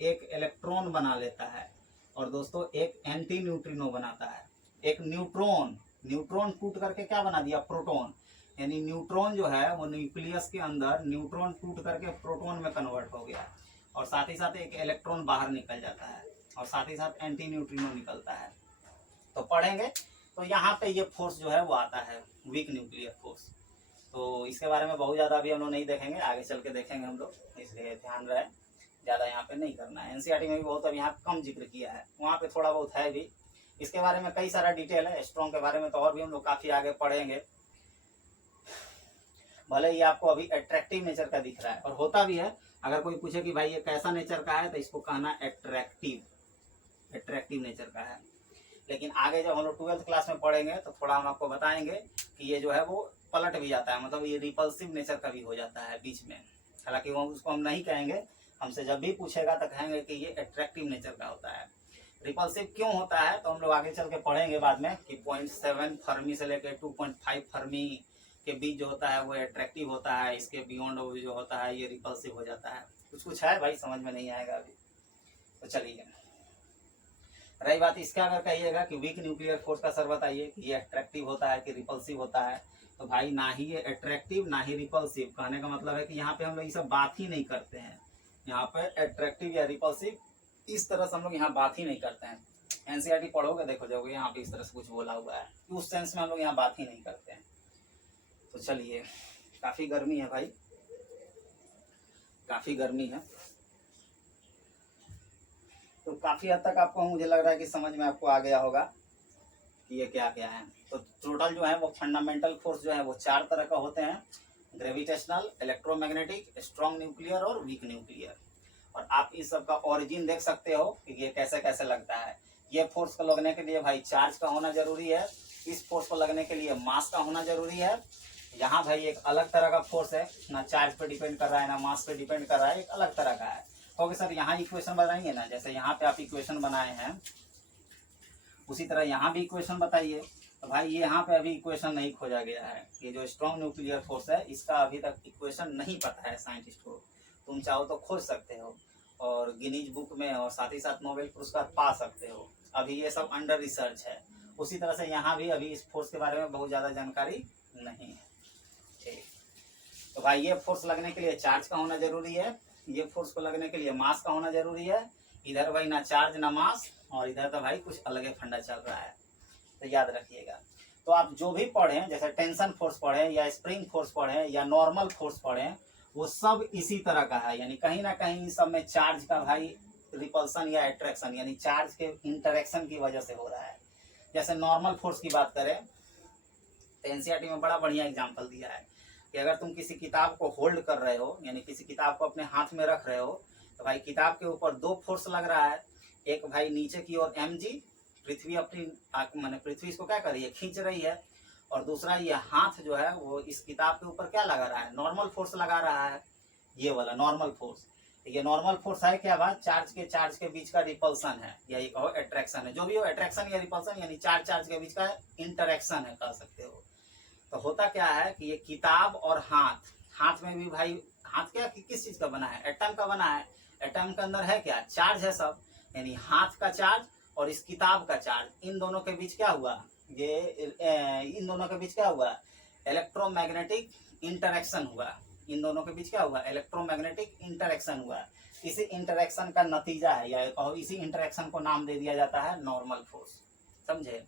एक इलेक्ट्रॉन बना लेता है, और दोस्तों एक एंटी न्यूट्रिनो बनाता है। एक न्यूट्रॉन टूट करके क्या बना दिया, प्रोटॉन। यानी न्यूट्रॉन जो है वो न्यूक्लियस के अंदर न्यूट्रॉन टूट करके प्रोटॉन में कन्वर्ट हो गया, और साथ ही साथ एक इलेक्ट्रॉन बाहर निकल जाता है, और साथ ही साथ एंटी न्यूट्रिनो निकलता है। तो पढ़ेंगे तो यहाँ पे ये फोर्स जो है वो आता है, वीक न्यूक्लियर फोर्स। तो इसके बारे में बहुत ज़्यादा अभी हम लोग नहीं देखेंगे, आगे चल के देखेंगे हम लोग, इसलिए ध्यान रहे, ज़्यादा यहाँ पे नहीं करना है। एनसीईआरटी में भी बहुत अब यहाँ कम जिक्र किया है, वहाँ पे थोड़ा बहुत है भी। इसके बारे में कई सारा डिटेल है, स्ट्रॉन्ग के बारे में तो और भी हम लोग काफ़ी आगे पढ़ेंगे। भले ही आपको अभी अट्रैक्टिव नेचर का दिख रहा है, और होता भी है। अगर कोई पूछे कि भाई ये कैसा नेचर का है, तो इसको कहना अट्रैक्टिव नेचर का है। लेकिन आगे जब हम लोग 12th क्लास में पढ़ेंगे तो थोड़ा हम आपको बताएंगे कि ये जो है वो पलट भी जाता है, मतलब ये रिपल्सिव नेचर का भी हो जाता है बीच में। हालांकि वो उसको हम नहीं कहेंगे, हमसे जब भी पूछेगा तो कहेंगे कि ये अट्रैक्टिव नेचर का होता है। रिपल्सिव क्यों होता है तो हम लोग आगे चल के पढ़ेंगे बाद में कि 0.7 फर्मी से लेकर 2.5 फर्मी के बीच जो होता है वो अट्रैक्टिव होता है, इसके बियॉन्ड जो होता है ये रिपल्सिव हो जाता है। कुछ है भाई, समझ में नहीं आएगा अभी, तो चलिए। रही बात इसका, अगर कहिएगा कि वीक न्यूक्लियर फोर्स का सर बताइए कि ये अट्रैक्टिव होता है कि रिपल्सिव होता है, तो भाई ना ही ये अट्रैक्टिव ना ही रिपल्सिव। कहने का मतलब है कि यहाँ पे हम लोग ये सब बात ही नहीं करते हैं। यहाँ पे अट्रैक्टिव या रिपल्सिव इस तरह से हम लोग यहाँ बात ही नहीं करते हैं। एनसीईआरटी पढ़ोगे देखो जाओगे यहाँ पे इस तरह से कुछ बोला हुआ है, उस सेंस में हम लोग यहाँ बात ही नहीं करते हैं। तो चलिए, काफी गर्मी है भाई, काफी गर्मी है, तो काफी हद तक आपको मुझे लग रहा है कि समझ में आपको आ गया होगा कि ये क्या क्या है। तो टोटल जो है वो फंडामेंटल फोर्स जो है वो 4 तरह का होते हैं, ग्रेविटेशनल, इलेक्ट्रोमैग्नेटिक, स्ट्रॉन्ग न्यूक्लियर और वीक न्यूक्लियर। और आप इस सब का ओरिजिन देख सकते हो कि ये कैसे कैसे लगता है। ये फोर्स को लगने के लिए भाई चार्ज का होना जरूरी है, इस फोर्स को लगने के लिए मास का होना जरूरी है। यहाँ भाई एक अलग तरह का फोर्स है, ना चार्ज पे डिपेंड कर रहा है ना मास पे डिपेंड कर रहा है, एक अलग तरह का है। ओके सर, यहाँ इक्वेशन बनाएंगे ना, जैसे यहाँ पे आप इक्वेशन बनाए हैं उसी तरह यहाँ भी इक्वेशन बताइए। तो भाई ये यहाँ पे अभी इक्वेशन नहीं खोजा गया है। ये जो स्ट्रॉन्ग न्यूक्लियर फोर्स है इसका अभी तक इक्वेशन नहीं पता है साइंटिस्ट को। तुम चाहो तो खोज सकते हो और गिनीज बुक में और साथ ही साथ नोबेल पुरस्कार पा सकते हो। अभी ये सब अंडर रिसर्च है। उसी तरह से यहाँ भी अभी इस फोर्स के बारे में बहुत ज़्यादा जानकारी नहीं है। ठीक, तो भाई ये फोर्स लगने के लिए चार्ज का होना जरूरी है, ये फोर्स को लगने के लिए मास का होना जरूरी है। इधर भाई ना चार्ज ना मास, और इधर तो भाई कुछ अलग ही फंडा चल रहा है, तो याद रखिएगा। तो आप जो भी पढ़ें, जैसे टेंशन फोर्स पढ़ें या स्प्रिंग फोर्स पढ़ें या नॉर्मल फोर्स पढ़ें, वो सब इसी तरह का है। यानी कहीं ना कहीं सब में चार्ज का भाई रिपल्सन या अट्रैक्शन यानी चार्ज के इंटरेक्शन की वजह से हो रहा है। जैसे नॉर्मल फोर्स की बात करें तो एनसीईआरटी में बड़ा बढ़िया एग्जाम्पल दिया है। कि अगर तुम किसी किताब को होल्ड कर रहे हो, यानी किसी किताब को अपने हाथ में रख रहे हो, तो भाई किताब के ऊपर दो फोर्स लग रहा है। एक भाई नीचे की ओर mg, पृथ्वी अपनी माने पृथ्वी इसको क्या कर रही है, खींच रही है, और दूसरा ये हाथ जो है वो इस किताब के ऊपर क्या लगा रहा है, नॉर्मल फोर्स लगा रहा है, ये वाला नॉर्मल फोर्स। ये नॉर्मल फोर्स है क्या बात, चार्ज के बीच का रिपल्सन है, या ये कहो अट्रैक्शन है, जो भी हो अट्रैक्शन या रिपल्सन यानी चार्ज के बीच का इंटरेक्शन है कह सकते हो। तो होता क्या है कि ये किताब और हाथ में भी भाई, हाथ क्या किस चीज का बना है, एटम का बना है। एटम के अंदर है क्या, चार्ज है सब, यानी हाथ का चार्ज और इस किताब का चार्ज, इन दोनों के बीच क्या हुआ, इन दोनों के बीच क्या हुआ, इलेक्ट्रोमैग्नेटिक इंटरेक्शन हुआ। इन दोनों के बीच क्या हुआ, इलेक्ट्रोमैग्नेटिक इंटरेक्शन हुआ। इसी इंटरेक्शन का नतीजा है, या कहो इसी इंटरेक्शन को नाम दे दिया जाता है नॉर्मल फोर्स। समझे?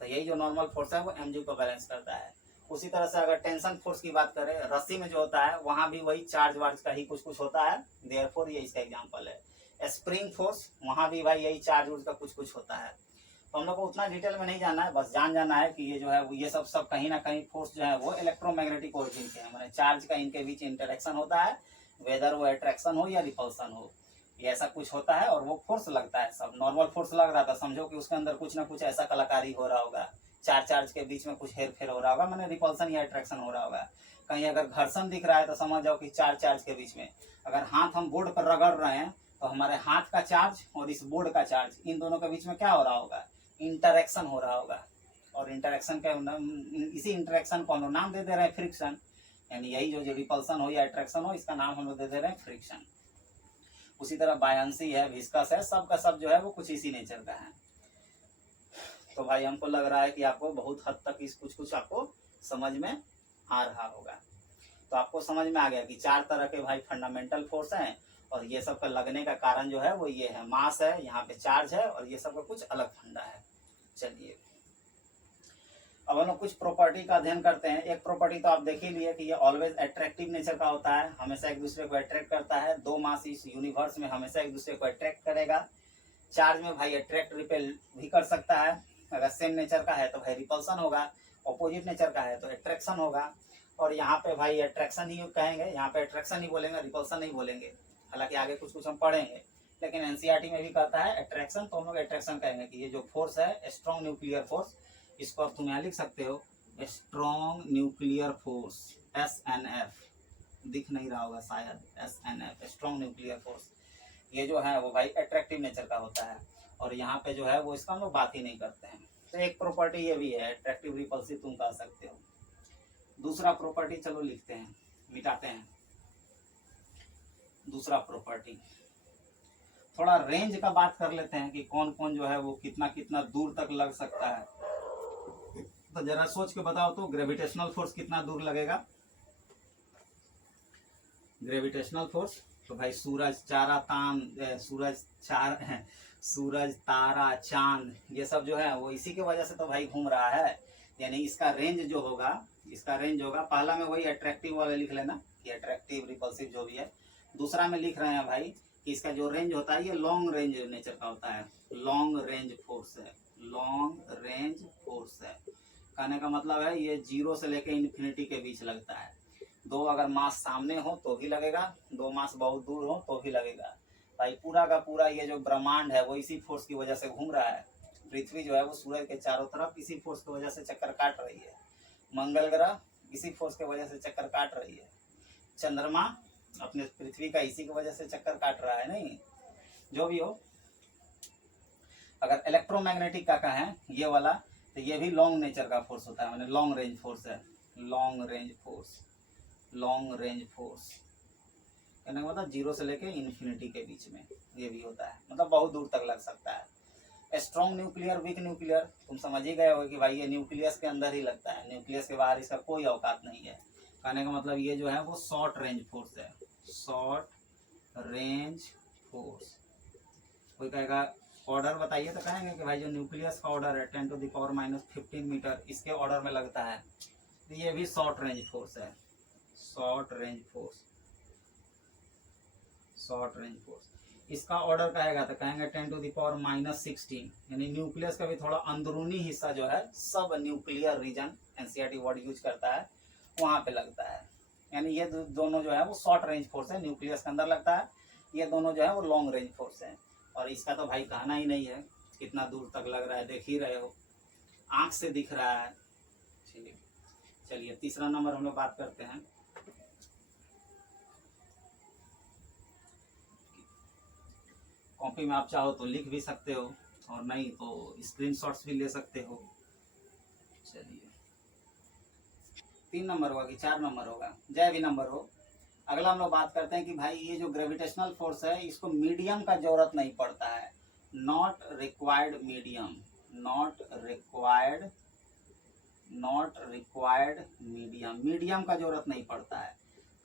तो यही जो नॉर्मल फोर्स है वो mg को बैलेंस करता है। उसी तरह से अगर टेंशन फोर्स की बात करें, रस्सी में जो होता है वहां भी वही चार्ज वार्ज का ही कुछ होता है, देयरफॉर ये इसका एग्जांपल है। स्प्रिंग फोर्स, वहां भी भाई यही चार्ज वार्ज का कुछ होता है। तो हम लोग को उतना डिटेल में नहीं जानना है, बस जाना है कि ये जो है ये सब कहीं ना कहीं फोर्स जो है वो इलेक्ट्रोमैग्नेटिक ओरिजिन के हैं, माने चार्ज का इनके बीच इंटरेक्शन होता है, वेदर वो अट्रैक्शन हो या रिपल्सन हो, ये ऐसा कुछ होता है और वो फोर्स लगता है। सब नॉर्मल फोर्स लग रहा था, समझो कि उसके अंदर कुछ ना कुछ ऐसा कलाकारी हो रहा होगा, चार्ज के बीच में कुछ हेर फेर हो रहा होगा, मैंने रिपल्सन या अट्रैक्शन हो रहा होगा। कहीं अगर घर्षण दिख रहा है तो समझ जाओ कि चार्ज के बीच में, अगर हाथ हम बोर्ड पर रगड़ रहे हैं तो हमारे हाथ का चार्ज और इस बोर्ड का चार्ज, इन दोनों के बीच में क्या हो रहा होगा, इंटरेक्शन हो रहा होगा। और इंटरेक्शन का इसी इंटरेक्शन को हम लोग नाम दे दे रहे हैं फ्रिक्शन, यानी यही जो रिपल्सन हो या अट्रैक्शन हो, इसका नाम हम लोग दे दे रहे हैं फ्रिक्शन। उसी तरह बायंसी है, विस्कस है, सब का सब जो है वो कुछ इसी नेचर का है। तो भाई हमको लग रहा है कि आपको बहुत हद तक इस कुछ आपको समझ में आ रहा होगा। तो आपको समझ में आ गया कि चार तरह के भाई फंडामेंटल फोर्स हैं, और ये सब का लगने का कारण जो है वो ये है, मास है, यहाँ पे चार्ज है, और ये सब का कुछ अलग फंडा है। चलिए अब हम लोग कुछ प्रॉपर्टी का अध्ययन करते हैं। एक प्रॉपर्टी तो आप देख ही लिए कि ये ऑलवेज अट्रैक्टिव नेचर का होता है, हमेशा एक दूसरे को अट्रैक्ट करता है। दो मास इस यूनिवर्स में हमेशा एक दूसरे को अट्रैक्ट करेगा। चार्ज में भाई अट्रैक्ट रिपेल भी कर सकता है, अगर सेम नेचर का है तो भाई रिपल्सन होगा, ऑपोजिट नेचर का है तो अट्रैक्शन होगा। और यहाँ पे भाई अट्रैक्शन ही कहेंगे, यहाँ पे अट्रैक्शन ही बोलेंगे, रिपल्सन नहीं बोलेंगे, हालांकि आगे कुछ हम पढ़ेंगे। लेकिन एनसीईआरटी में भी कहता है अट्रैक्शन, तो हम लोग अट्रैक्शन कहेंगे कि ये जो फोर्स है स्ट्रॉन्ग न्यूक्लियर फोर्स, इसको आप तुम यहाँ लिख सकते हो स्ट्रॉन्ग न्यूक्लियर फोर्स, SNF, दिख नहीं रहा होगा शायद, SNF स्ट्रॉन्ग न्यूक्लियर फोर्स। ये जो है वो भाई अट्रैक्टिव नेचर का होता है, और यहाँ पे जो है वो इसका हम लोग बात ही नहीं करते हैं। तो एक प्रॉपर्टी ये भी है, अट्रैक्टिव रिपल्सिव तुम कह सकते हो। दूसरा प्रॉपर्टी चलो लिखते हैं, मिटाते हैं। दूसरा प्रॉपर्टी थोड़ा रेंज का बात कर लेते हैं कि कौन कौन जो है वो कितना कितना दूर तक लग सकता है। तो जरा सोच के बताओ तो ग्रेविटेशनल फोर्स कितना दूर लगेगा, ग्रेविटेशनल फोर्स। तो भाई सूरज तारा चांद ये सब जो है वो इसी की वजह से तो भाई घूम रहा है, यानी इसका रेंज जो होगा, पहला में वही अट्रैक्टिव वाला लिख लेना कि अट्रैक्टिव रिपल्सिव जो भी है। दूसरा में लिख रहे हैं भाई कि इसका जो रेंज होता है ये लॉन्ग रेंज नेचर का होता है, लॉन्ग रेंज फोर्स है, लॉन्ग रेंज फोर्स है। कहने का मतलब है ये 0 से लेकर इन्फिनिटी के बीच लगता है। दो अगर मास सामने हो तो भी लगेगा, दो मास बहुत दूर हो तो भी लगेगा। भाई पूरा का पूरा ये जो ब्रह्मांड है वो इसी फोर्स की वजह से घूम रहा है। पृथ्वी जो है वो सूरज के चारों तरफ इसी फोर्स की वजह से चक्कर काट रही है। मंगल ग्रह इसी फोर्स की वजह से चक्कर काट रही है। चंद्रमा अपने पृथ्वी का इसी की वजह से चक्कर काट रहा है। नहीं, जो भी हो, अगर इलेक्ट्रोमैग्नेटिक का कहें ये वाला, तो ये भी लॉन्ग नेचर का फोर्स होता है, मैंने लॉन्ग रेंज फोर्स है, long range force, long range force कहने का मतलब 0 से लेके इन्फिनिटी के बीच में ये भी होता है, मतलब बहुत दूर तक लग सकता है। स्ट्रॉन्ग न्यूक्लियर, वीक न्यूक्लियर, तुम समझ ही गए हो कि भाई ये न्यूक्लियस के अंदर ही लगता है, न्यूक्लियस के बाहर इसका कोई औकात नहीं है। कहने का मतलब ये जो है वो शॉर्ट रेंज फोर्स है, शॉर्ट रेंज फोर्स। कोई कहेगा ऑर्डर बताइए, तो कहेंगे कि भाई जो न्यूक्लियस का ऑर्डर है 10⁻⁻15 मीटर, इसके ऑर्डर में लगता है, तो ये भी शॉर्ट रेंज फोर्स है, short range force, short range force. इसका ऑर्डर कहेगा तो कहेंगे 10⁻16, यानी न्यूक्लियस का भी थोड़ा अंदरूनी हिस्सा जो है, सब nuclear region NCERT word use करता है, वहां पे लगता है। यानी ये दोनों जो है वो शॉर्ट रेंज फोर्स है, न्यूक्लियस के अंदर लगता है। ये दोनों जो है वो लॉन्ग रेंज फोर्स है। और इसका तो भाई कहना ही नहीं है, कितना दूर तक लग रहा है देख ही रहे हो, आंख से दिख रहा है। ठीक, चलिए तीसरा नंबर हम लोग बात करते हैं। कॉपी में आप चाहो तो लिख भी सकते हो और नहीं तो स्क्रीनशॉट्स भी ले सकते हो। चलिए 3 नंबर होगा कि 4 नंबर होगा, जय भी नंबर हो। अगला हम लोग बात करते हैं कि भाई ये जो ग्रेविटेशनल फोर्स है इसको मीडियम का जरूरत नहीं पड़ता है, not required medium, not required medium, medium का जरूरत नहीं पड़ता है।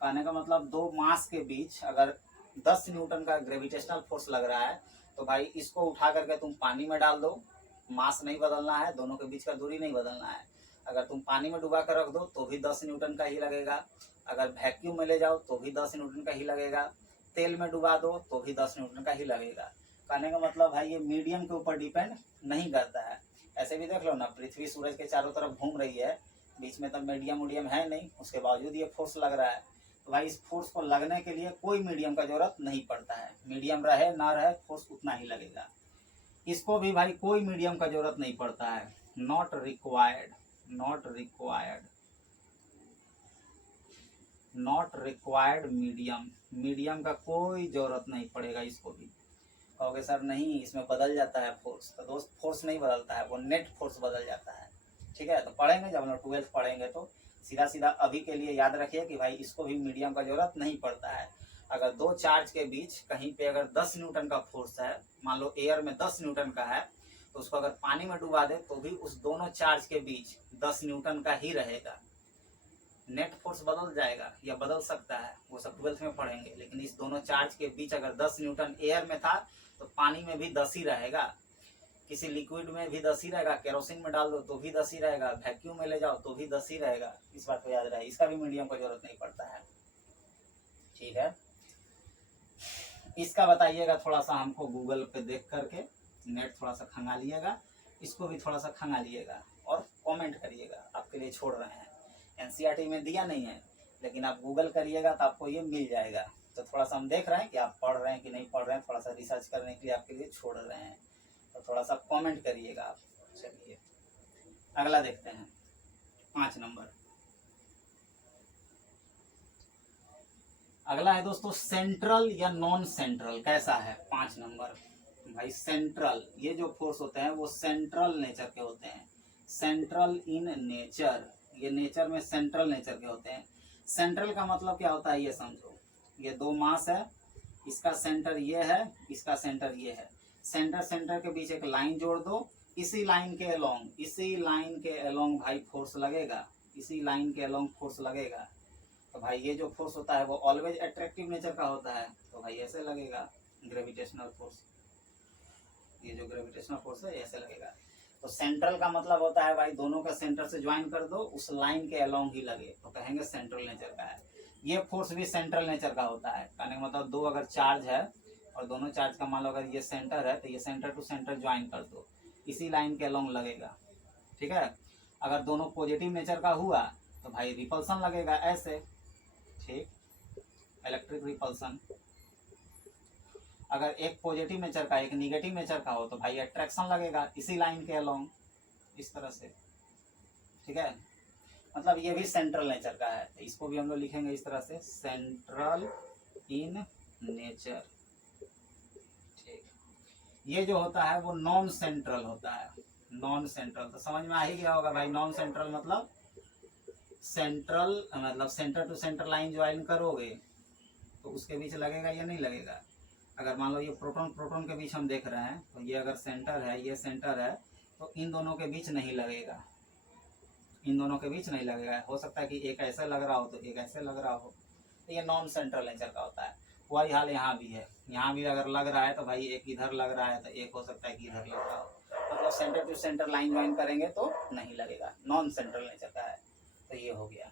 कहने का मतलब दो मास के बीच अगर 10 न्यूटन का ग्रेविटेशनल फोर्स लग रहा है तो भाई इसको उठा करके तुम पानी में डाल दो, मास नहीं बदलना है, दोनों के बीच का दूरी नहीं बदलना है। अगर तुम पानी में डुबा कर रख दो तो भी 10 न्यूटन का ही लगेगा, अगर वैक्यूम में ले जाओ तो भी 10 न्यूटन का ही लगेगा, तेल में डुबा दो तो भी 10 न्यूटन का ही लगेगा। कहने का मतलब भाई ये मीडियम के ऊपर डिपेंड नहीं करता है। ऐसे भी देख लो ना, पृथ्वी सूरज के चारों तरफ घूम रही है, बीच में तो मीडियम है नहीं, उसके बावजूद ये फोर्स लग रहा है। तो भाई इस फोर्स को लगने के लिए कोई मीडियम का जरूरत नहीं पड़ता है, मीडियम रहे ना रहे फोर्स उतना ही लगेगा। इसको भी भाई कोई मीडियम का जरूरत नहीं पड़ता है, not required, not required medium, medium का कोई जरूरत नहीं पड़ेगा इसको भी। कहोगे सर नहीं इसमें बदल जाता है फोर्स, तो दोस्त फोर्स नहीं बदलता है, वो नेट फोर्स बदल जाता है। ठीक है, तो पढ़ेंगे जब हम लोग 12th पढ़ेंगे तो सीधा सीधा अभी के लिए याद रखिए कि भाई इसको भी मीडियम का जरूरत नहीं पड़ता है। अगर दो चार्ज के बीच कहीं पे अगर 10 न्यूटन का फोर्स है, मान लो एयर में 10 न्यूटन का है, तो उसको अगर पानी में डुबा दे तो भी उस दोनों चार्ज के बीच 10 न्यूटन का ही रहेगा। नेट फोर्स बदल जाएगा या बदल सकता है, वो सब 12th में पढ़ेंगे, लेकिन इस दोनों चार्ज के बीच अगर 10 न्यूटन एयर में था तो पानी में भी 10 ही रहेगा, किसी लिक्विड में भी 10 ही रहेगा, केरोसिन में डाल दो तो भी 10 ही रहेगा, वैक्यूम में ले जाओ तो भी 10 ही रहेगा। इस बात को याद रहे, इसका भी मीडियम का जरूरत नहीं पड़ता है। ठीक है, इसका बताइएगा थोड़ा सा हमको गूगल पे देख करके, नेट थोड़ा सा खंगालिएगा, इसको भी थोड़ा सा खंगालिएगा और कमेंट करिएगा, आपके लिए छोड़ रहे हैं। एनसीईआरटी में दिया नहीं है, लेकिन आप गूगल करिएगा तो आपको ये मिल जाएगा। तो थोड़ा सा हम देख रहे हैं कि आप पढ़ रहे हैं कि नहीं पढ़ रहे हैं, थोड़ा सा रिसर्च करने के लिए आपके लिए छोड़ रहे हैं, तो थोड़ा सा कमेंट करिएगा आप। चलिए अगला देखते हैं, 5 नंबर। अगला है दोस्तों सेंट्रल या नॉन सेंट्रल, कैसा है 5 नंबर। भाई सेंट्रल, ये जो फोर्स होते हैं वो सेंट्रल नेचर के होते हैं, सेंट्रल इन नेचर, ये नेचर में सेंट्रल नेचर के होते हैं। सेंट्रल का मतलब क्या होता है ये समझो, ये दो मास है, इसका सेंटर ये है, इसका सेंटर ये है, सेंटर के बीच एक लाइन जोड़ दो, इसी लाइन के अलोंग भाई फोर्स लगेगा, इसी लाइन के अलोंग फोर्स लगेगा। तो भाई ये जो फोर्स होता है वो ऑलवेज अट्रैक्टिव नेचर का होता है, तो भाई ऐसे लगेगा ग्रेविटेशनल फोर्स, ये जो ग्रेविटेशनल फोर्स है ऐसे लगेगा। तो सेंट्रल का मतलब होता है भाई दोनों का सेंटर से ज्वाइन कर दो, उस लाइन के अलोंग ही लगे, तो कहेंगे सेंट्रल नेचर का है। ये फोर्स भी सेंट्रल नेचर का होता है, कहने का मतलब दो अगर चार्ज है और दोनों चार्ज का मान लो अगर ये सेंटर है तो ये सेंटर टू सेंटर ज्वाइन कर दो, इसी लाइन के अलोंग लगेगा। ठीक है, अगर दोनों पॉजिटिव नेचर का हुआ तो भाई रिपल्सन लगेगा ऐसे, ठीक, इलेक्ट्रिक रिपल्सन। अगर एक पॉजिटिव नेचर का एक निगेटिव नेचर का हो तो भाई अट्रैक्शन लगेगा इसी लाइन के अलोंग, इस तरह से। ठीक है, मतलब ये भी सेंट्रल नेचर का है, तो इसको भी हम लोग लिखेंगे इस तरह से, सेंट्रल इन नेचर। ठीक, ये जो होता है वो नॉन सेंट्रल होता है, नॉन सेंट्रल। तो समझ में आ ही गया होगा भाई, नॉन सेंट्रल मतलब सेंट्रल मतलब centre to centre line join करोगे तो उसके बीच लगेगा या नहीं लगेगा। अगर मान लो ये प्रोटॉन के बीच हम देख रहे हैं, तो ये अगर सेंटर है, ये सेंटर है, तो इन दोनों के बीच नहीं लगेगा, इन दोनों के बीच नहीं लगेगा। हो सकता है कि एक ऐसे लग रहा हो तो एक ऐसे लग रहा हो, तो ये नॉन सेंट्रल नेचर का होता है। वही हाल यहाँ भी है, यहाँ भी अगर लग रहा है तो भाई एक इधर लग रहा है तो एक हो सकता है कि इधर लग रहा हो, मतलब centre to centre line join करेंगे तो नहीं लगेगा, नॉन सेंट्रल नेचर का है। तो ये हो गया।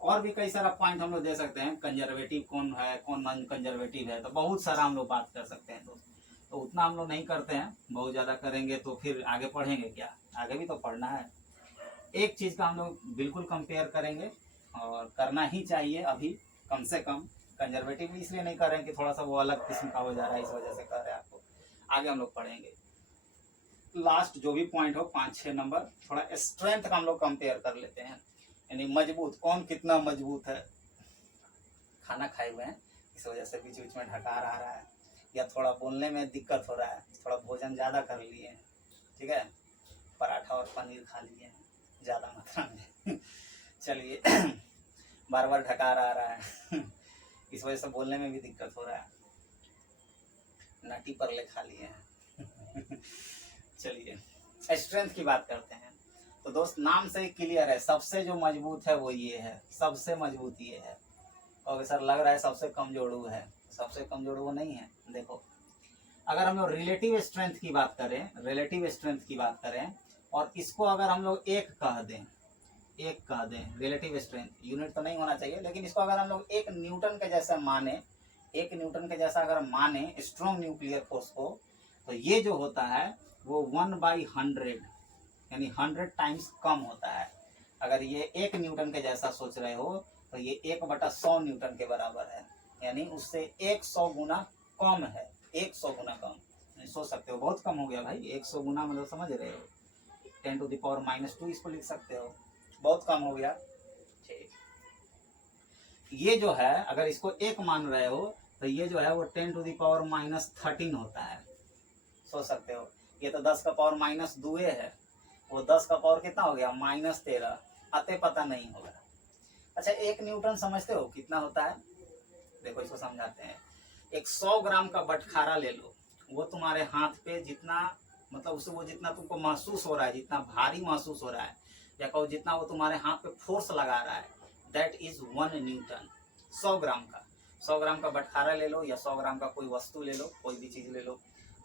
और भी कई सारा पॉइंट हम लोग दे सकते हैं, कंजर्वेटिव कौन है कौन नॉन कंजर्वेटिव है, तो बहुत सारा हम लोग बात कर सकते हैं दोस्त। तो उतना हम लोग नहीं करते हैं, बहुत ज़्यादा करेंगे तो फिर आगे पढ़ेंगे क्या, आगे भी तो पढ़ना है। एक चीज़ का हम लोग बिल्कुल कंपेयर करेंगे और करना ही चाहिए अभी, कम से कम। कंजर्वेटिव इसलिए नहीं कर रहे हैं कि थोड़ा सा वो अलग किस्म का हो जा रहा है, इस वजह से कर रहे हैं आपको। आगे हम लोग पढ़ेंगे लास्ट जो भी पॉइंट हो 5-6 नंबर, थोड़ा स्ट्रेंथ का हम लोग कंपेयर कर लेते हैं, यानी मजबूत कौन कितना मजबूत है। खाना खाए हुए हैं इस वजह से बीच बीच में ढकार आ रहा है, या थोड़ा बोलने में दिक्कत हो रहा है, थोड़ा भोजन ज़्यादा कर लिए हैं, ठीक है, पराठा और पनीर खा लिए हैं ज़्यादा मात्रा में चलिए बार बार ढकार आ रहा है इस वजह से बोलने में भी दिक्कत हो रहा है, नटी परले खा लिए हैं चलिए स्ट्रेंथ की बात करते हैं। तो दोस्त नाम से क्लियर है, सबसे जो मजबूत है वो ये है, सबसे मजबूत ये है। और सर लग रहा है सबसे कमजोर वो है, सबसे कमजोर वो नहीं है। देखो अगर हम लोग रिलेटिव स्ट्रेंथ की बात करें, रिलेटिव स्ट्रेंथ की बात करें, और इसको अगर हम लोग एक कह दें रिलेटिव स्ट्रेंथ, यूनिट तो नहीं होना चाहिए, लेकिन इसको अगर हम लोग 1 न्यूटन के जैसा माने, 1 न्यूटन के जैसा अगर माने स्ट्रॉन्ग न्यूक्लियर फोर्स को, तो ये जो होता है वो 1/100 यानी 100 टाइम्स कम होता है। अगर ये 1 न्यूटन के जैसा सोच रहे हो तो ये 1/100 न्यूटन के बराबर है, यानी उससे 100 गुना कम है, 100 गुना कम। सोच सकते हो बहुत कम हो गया भाई, 100 गुना मतलब समझ रहे हो, 10⁻⁻2 इसको लिख सकते हो, बहुत कम हो गया। ठीक, ये जो है अगर इसको 1 मान रहे हो तो ये जो है वो 10⁻13 होता है। सोच सकते हो ये तो 10⁻−2 है, वो 10 का पावर कितना हो गया -13, अते पता नहीं होगा। अच्छा 1 न्यूटन समझते हो कितना होता है, देखो इसको समझाते हैं। एक 100 ग्राम का बटखारा ले लो, वो तुम्हारे हाथ पे जितना मतलब उससे वो जितना तुमको महसूस हो रहा है, जितना भारी महसूस हो रहा है, या कहो जितना वो तुम्हारे हाथ पे फोर्स लगा रहा है, दैट इज 1 न्यूटन। 100 ग्राम का 100 ग्राम का बटखारा ले लो, या 100 ग्राम का कोई वस्तु ले लो, कोई भी चीज ले लो,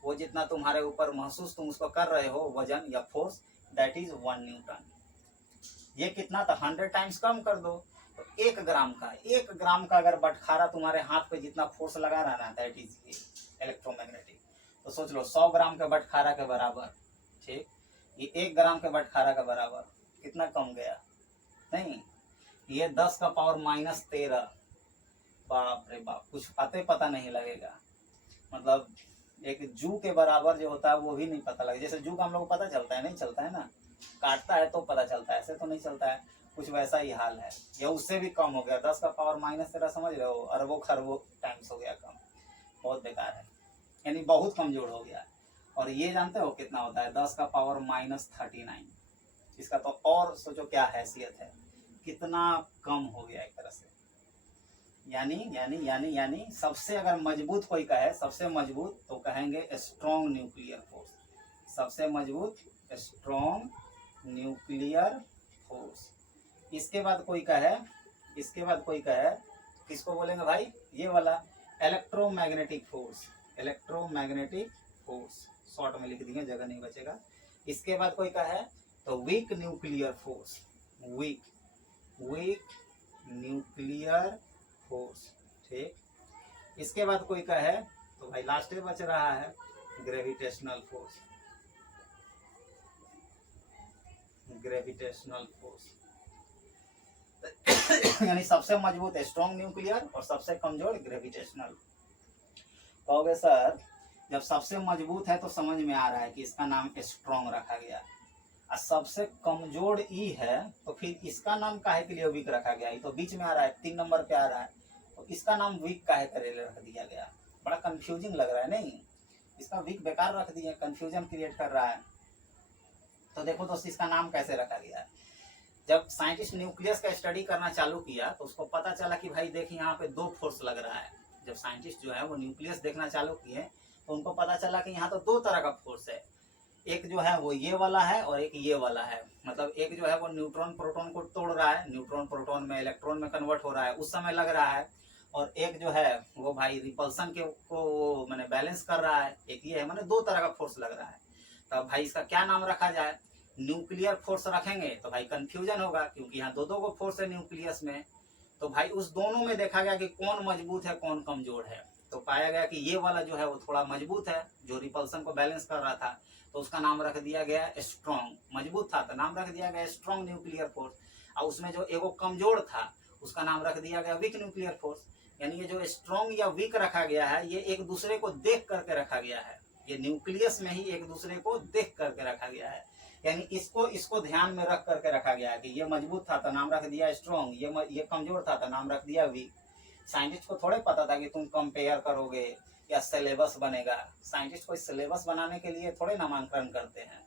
वो जितना तुम्हारे ऊपर महसूस तुम उसको कर रहे हो वजन या फोर्स, दैट इज 1 न्यूटन। ये कितना था 100 टाइम्स कम कर दो तो 1 ग्राम का अगर बटखारा तुम्हारे हाथ पे जितना फोर्स लगा रहा है ना, दैट इज इलेक्ट्रोमैग्नेटिक। तो सोच लो 100 ग्राम के बटखारा के बराबर, ठीक, ये 1 ग्राम के बटखारा का बराबर कितना कम गया, नहीं ये 10⁻−13, बाप रे बाप, कुछ पता नहीं लगेगा। मतलब एक जू के बराबर जो होता है वो भी नहीं पता लगेगा। जैसे जू का हम लोग को पता चलता है, नहीं चलता है ना, काटता है तो पता चलता है, ऐसे तो नहीं चलता है, कुछ वैसा ही हाल है। या उससे भी कम हो गया, 10⁻−13 समझ रहे हो, अरबों खरबों टाइम्स हो गया कम, बहुत बेकार है, यानी बहुत कमजोर हो गया। और ये जानते हो कितना होता है 10⁻−39, इसका तो और सोचो क्या हैसियत है, कितना कम हो गया एक तरह से। यानी यानी यानी यानी सबसे अगर मजबूत कोई कहे, सबसे मजबूत तो कहेंगे स्ट्रॉन्ग न्यूक्लियर फोर्स, सबसे मजबूत स्ट्रॉन्ग न्यूक्लियर फोर्स। इसके बाद कोई कहे किसको बोलेंगे भाई, ये वाला electromagnetic force, electromagnetic force short में लिख देंगे, जगह नहीं बचेगा। इसके बाद कोई कहे तो weak nuclear force, weak nuclear force, ठीक। इसके बाद कोई कहे तो भाई लास्ट में बच रहा है ग्रेविटेशनल फोर्स, ग्रेविटेशनल फोर्स यानी सबसे मजबूत स्ट्रॉन्ग न्यूक्लियर और सबसे कमजोर ग्रेविटेशनल। कहोगे सर जब सबसे मजबूत है तो समझ में आ रहा है कि इसका नाम स्ट्रॉन्ग रखा गया, और सबसे कमजोर ई है तो फिर इसका नाम काहे के लिए वीक रखा गया, ये तो बीच में आ रहा है, 3 नंबर पे आ रहा है, तो इसका नाम वीक काहे करे रख दिया गया, बड़ा कंफ्यूजिंग लग रहा है नहीं, इसका वीक बेकार रख दिया, कंफ्यूजन क्रिएट कर रहा है। तो देखो दोस्त इसका नाम कैसे रखा गया है। जब साइंटिस्ट न्यूक्लियस का स्टडी करना चालू किया तो उसको पता चला कि भाई देखिए यहाँ पे 2 फोर्स लग रहा है। जब साइंटिस्ट जो है वो न्यूक्लियस देखना चालू किए तो उनको पता चला कि यहाँ तो 2 तरह का फोर्स है, एक जो है वो ये वाला है और एक ये वाला है। मतलब एक जो है वो न्यूट्रॉन प्रोटॉन को तोड़ रहा है, न्यूट्रॉन प्रोटॉन में इलेक्ट्रॉन में कन्वर्ट हो रहा है, उस समय लग रहा है, और एक जो है वो भाई रिपल्सन के को मैंने बैलेंस कर रहा है, एक ये है, मैंने 2 तरह का फोर्स लग रहा है। तो भाई इसका क्या नाम रखा जाए, न्यूक्लियर फोर्स रखेंगे तो भाई कंफ्यूजन होगा, क्योंकि यहाँ 2 को फोर्स है न्यूक्लियस में, तो भाई उस दोनों में देखा गया कि कौन मजबूत है कौन कमजोर है। तो पाया गया कि ये वाला जो है वो थोड़ा मजबूत है, जो रिपल्सन को बैलेंस कर रहा था, तो उसका नाम रख दिया गया स्ट्रॉन्ग, मजबूत था तो नाम रख दिया गया स्ट्रॉन्ग न्यूक्लियर फोर्स। और उसमें जो एगो कमजोर था उसका नाम रख दिया गया वीक न्यूक्लियर फोर्स। यानी ये जो स्ट्रॉन्ग या वीक रखा गया है ये एक दूसरे को देख करके रखा गया है, ये न्यूक्लियस में ही एक दूसरे को देख करके रखा गया है। यानी इसको ध्यान में रख करके रखा गया है कि ये मजबूत था तो नाम रख दिया स्ट्रॉन्ग, ये कमजोर था तो नाम रख दिया वीक। साइंटिस्ट को थोड़े पता था कि तुम कंपेयर करोगे या सिलेबस बनेगा। साइंटिस्ट कोई सिलेबस बनाने के लिए थोड़े नामांकन करते हैं,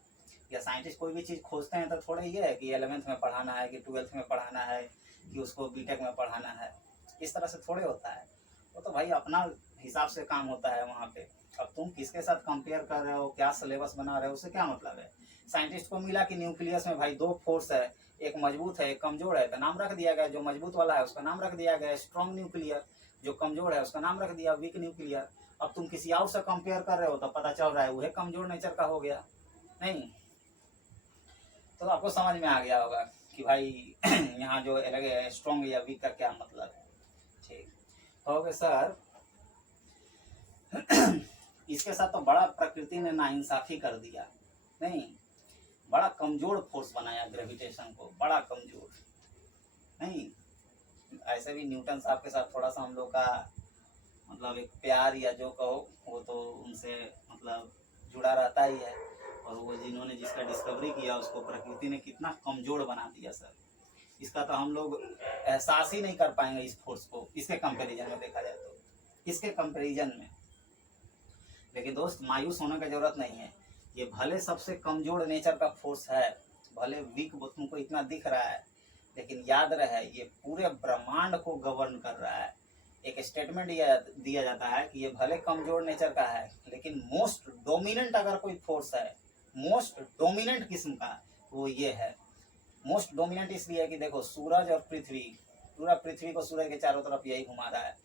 या साइंटिस्ट कोई भी चीज़ खोजते हैं तो थोड़े ये है कि 11th में पढ़ाना है कि 12th में पढ़ाना है कि उसको बीटेक में पढ़ाना है, इस तरह से थोड़े होता है। वो तो भाई अपना हिसाब से काम होता है वहाँ पे। अब तुम किसके साथ कंपेयर कर रहे हो, क्या सिलेबस बना रहे हो, उससे क्या मतलब है। साइंटिस्ट को मिला कि न्यूक्लियस में भाई दो फोर्स है, एक मजबूत है एक कमजोर है, तो नाम रख दिया गया, जो मजबूत वाला है उसका नाम रख दिया गया स्ट्रॉन्ग न्यूक्लियर, जो कमजोर है उसका नाम रख दिया वीक न्यूक्लियर। अब तुम किसी और से कंपेयर कर रहे हो तो पता चल रहा है वह कमजोर नेचर का हो गया नहीं। तो आपको समझ में आ गया होगा कि भाई यहाँ जो स्ट्रॉन्ग या वीक का क्या मतलब है। ठीक हो गया सर। इसके साथ तो बड़ा प्रकृति ने नाइंसाफी कर दिया नहीं, बड़ा कमजोर फोर्स बनाया ग्रेविटेशन को, बड़ा कमजोर नहीं। ऐसे भी न्यूटन साहब के साथ थोड़ा सा हम लोग का मतलब एक प्यार या जो कहो वो तो उनसे मतलब जुड़ा रहता ही है, और वो जिन्होंने जिसका डिस्कवरी किया उसको प्रकृति ने कितना कमजोर बना दिया सर, इसका तो हम लोग एहसास ही नहीं कर पाएंगे इस फोर्स को, इसके कंपैरिजन में देखा जाए तो, इसके कंपैरिजन में। लेकिन दोस्त मायूस होने की जरूरत नहीं है, ये भले सबसे कमजोर नेचर का फोर्स है, भले वीक तुमको इतना दिख रहा है, लेकिन याद रहे ये पूरे ब्रह्मांड को गवर्न कर रहा है। एक स्टेटमेंट दिया जाता है कि ये भले कमजोर नेचर का है लेकिन मोस्ट डोमिनेंट अगर कोई फोर्स है, मोस्ट डोमिनेंट किस्म का, वो ये है। मोस्ट डोमिनेंट इसलिए है कि देखो सूरज और पृथ्वी, पूरा पृथ्वी को सूरज के चारों तरफ यही घुमा रहा है,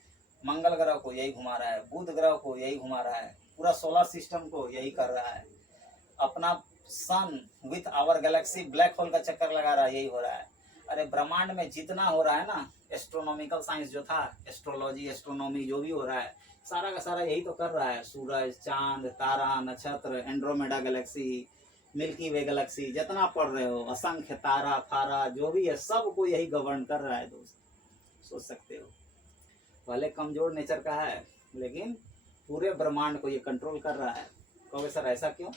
मंगल ग्रह को यही घुमा रहा है, बुध ग्रह को यही घुमा रहा है, पूरा सोलर सिस्टम को यही कर रहा है, अपना sun with our galaxy black hole का चक्कर लगा रहा है, यही हो रहा है। अरे ब्रह्मांड में जितना हो रहा है ना, एस्ट्रोनॉमिकल साइंस जो था, एस्ट्रोलॉजी एस्ट्रोनॉमी जो भी हो रहा है, सारा का सारा यही तो कर रहा है। सूरज, चांद, तारा, नक्षत्र, एंड्रोमेडा गैलेक्सी, मिल्की वे गैलेक्सी, जितना पढ़ रहे हो, असंख्य तारा फारा जो भी है, सब को यही गवर्न कर रहा है दोस्त, सोच सकते हो। भले कमजोर नेचर का है लेकिन पूरे ब्रह्मांड को ये कंट्रोल कर रहा है। कहोगे सर ऐसा क्यों?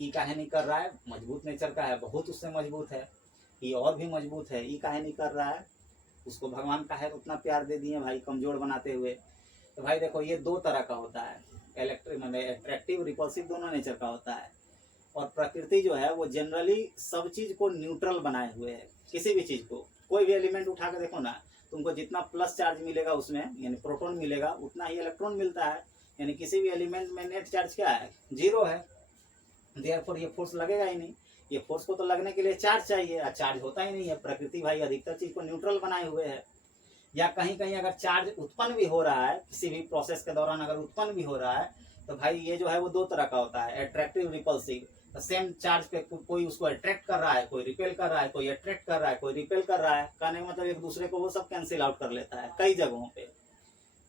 ई काहे नहीं कर रहा है? मजबूत नेचर का है, बहुत उससे मजबूत है, ये और भी मजबूत है, ई काहे नहीं कर रहा है? उसको भगवान काहे उतना प्यार दे दिए भाई कमजोर बनाते हुए? तो भाई देखो ये दो तरह का होता है, अट्रैक्टिव रिपल्सिव दोनों नेचर का होता है। और प्रकृति जो है वो जनरली सब चीज को न्यूट्रल बनाए हुए है। किसी भी चीज को, कोई भी एलिमेंट उठा के देखो ना, तुमको जितना प्लस चार्ज मिलेगा उसमें यानी प्रोटॉन मिलेगा, उतना ही इलेक्ट्रॉन मिलता है। यानी किसी भी एलिमेंट में नेट चार्ज क्या है? 0 है। देयरफॉर ये फोर्स लगेगा ही नहीं। ये फोर्स को तो लगने के लिए चार्ज चाहिए, और चार्ज होता ही नहीं है। प्रकृति भाई अधिकतर चीज को न्यूट्रल बनाए हुए है। या कहीं कहीं अगर चार्ज उत्पन्न भी हो रहा है, किसी भी प्रोसेस के दौरान अगर उत्पन्न भी हो रहा है, तो भाई ये जो है वो दो तरह का होता है, अट्रैक्टिव रिपल्सिव। सेम चार्ज पे कोई उसको अट्रैक्ट कर रहा है, कोई रिपेल कर रहा है, कोई अट्रैक्ट कर रहा है, कोई रिपेल कर रहा है। कहने का मतलब एक दूसरे को वो सब कैंसिल आउट कर लेता है कई जगहों पे।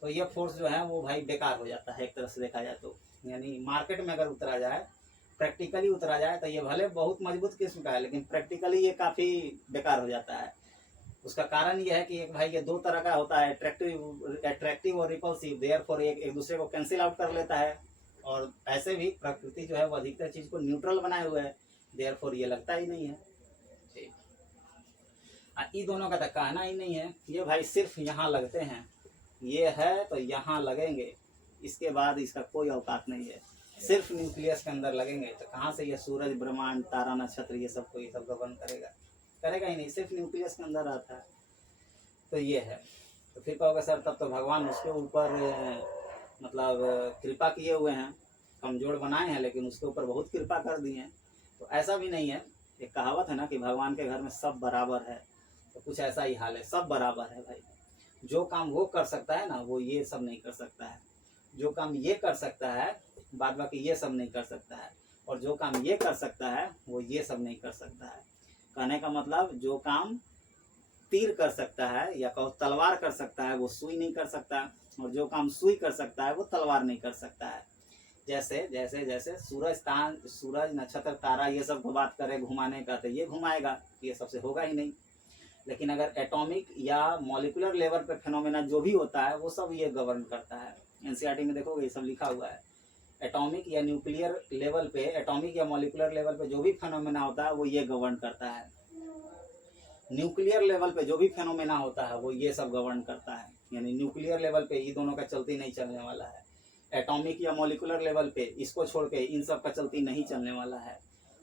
तो ये फोर्स जो है वो भाई बेकार हो जाता है एक तरह से देखा जाए तो। यानी मार्केट में अगर उतरा जाए, प्रैक्टिकली उतरा जाए, तो ये भले बहुत मजबूत किस्म का है लेकिन प्रैक्टिकली ये काफ़ी बेकार हो जाता है। उसका कारण ये है कि एक भाई ये दो तरह का होता है, अट्रैक्टिव और रिपल्सिव। देयरफॉर एक दूसरे को कैंसिल आउट कर लेता है। और ऐसे भी प्रकृति जो है वो अधिकतर चीज को न्यूट्रल बनाए हुए है, देयरफॉर ये लगता ही नहीं है। ठीक, ये दोनों का तो कहना ही नहीं है। ये भाई सिर्फ यहाँ लगते हैं, ये है तो यहाँ लगेंगे, इसके बाद इसका कोई औकात नहीं है। सिर्फ न्यूक्लियस के अंदर लगेंगे तो कहाँ से ये सूरज, ब्रह्मांड, तारा, नक्षत्र ये सब गवर्न करेगा? करेगा ही नहीं, सिर्फ न्यूक्लियस के अंदर आता है। तो ये है। तो फिर कहोगे सर तब तो भगवान उसके ऊपर मतलब कृपा किए हुए हैं, कमजोर बनाए हैं लेकिन उसके ऊपर बहुत कृपा कर दी है। तो ऐसा भी नहीं है। एक कहावत है ना कि भगवान के घर में सब बराबर है, तो कुछ ऐसा ही हाल है, सब बराबर है भाई। जो काम वो कर सकता है ना, वो ये सब नहीं कर सकता है। जो काम ये कर सकता है, बाद बाकी ये सब नहीं कर सकता है। और जो काम ये कर सकता है, वो ये सब नहीं कर सकता है। कहने का मतलब जो काम तीर कर सकता है या कहो तलवार कर सकता है, वो सुई नहीं कर सकता। और जो काम सुई कर सकता है वो तलवार नहीं कर सकता है। जैसे जैसे जैसे सूरज, नक्षत्र, तारा ये सब को बात करें घुमाने का, तो ये घुमाएगा, ये सबसे होगा ही नहीं। लेकिन अगर एटॉमिक या मॉलिकुलर लेवल पे फिनोमेना जो भी होता है वो सब ये गवर्न करता है। एनसीईआरटी में देखोगे ये सब लिखा हुआ है, एटॉमिक या न्यूक्लियर लेवल पे, एटॉमिक या मॉलिकुलर लेवल पे जो भी फिनोमेना होता है वो ये गवर्न करता है। न्यूक्लियर लेवल पे जो भी फिनोमेना होता है वो ये सब गवर्न करता है, यानी न्यूक्लियर लेवल पे ये दोनों का चलती नहीं चलने वाला है। एटॉमिक या मॉलिकुलर लेवल पे इसको छोड़ के इन सब का चलती नहीं चलने वाला है।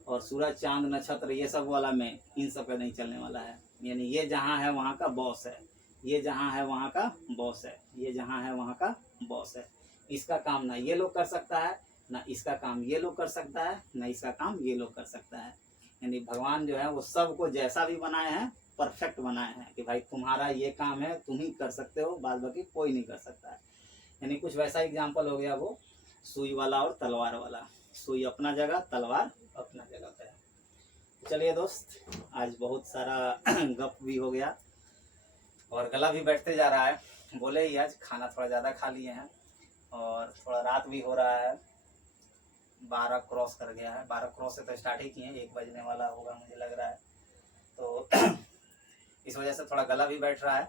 और सूरज चांद नक्षत्र ये सब वाला में इन सब का नहीं चलने वाला है। यानी ये जहाँ है वहाँ का बॉस है, ये जहाँ है वहाँ का बॉस है, ये जहाँ है वहाँ का बॉस है। इसका काम ना ये लोग कर सकता है, ना इसका काम ये लोग कर सकता है, ना इसका काम ये लोग कर सकता है। यानी भगवान जो है वो सबको जैसा भी बनाए हैं परफेक्ट बनाए हैं कि भाई तुम्हारा ये काम है, तुम ही कर सकते हो, बाद बाकी कोई नहीं कर सकता है। यानी कुछ वैसा एग्जाम्पल हो गया वो सुई वाला और तलवार वाला, सुई अपना जगह, तलवार अपना जगह पे है। चलिए दोस्त, आज बहुत सारा गप भी हो गया और गला भी बैठते जा रहा है। बोले ही आज खाना थोड़ा ज़्यादा खा लिए हैं और थोड़ा रात भी हो रहा है, 12 क्रॉस कर गया है। 12 क्रॉस से तो स्टार्ट ही किए, 1 बजने वाला होगा मुझे लग रहा है। तो इस वजह से थोड़ा गला भी बैठ रहा है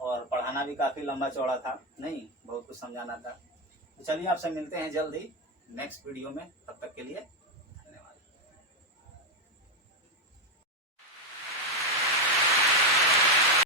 और पढ़ाना भी काफ़ी लंबा चौड़ा था, नहीं बहुत कुछ समझाना था। तो चलिए आपसे मिलते हैं जल्द ही नेक्स्ट वीडियो में, तब तक के लिए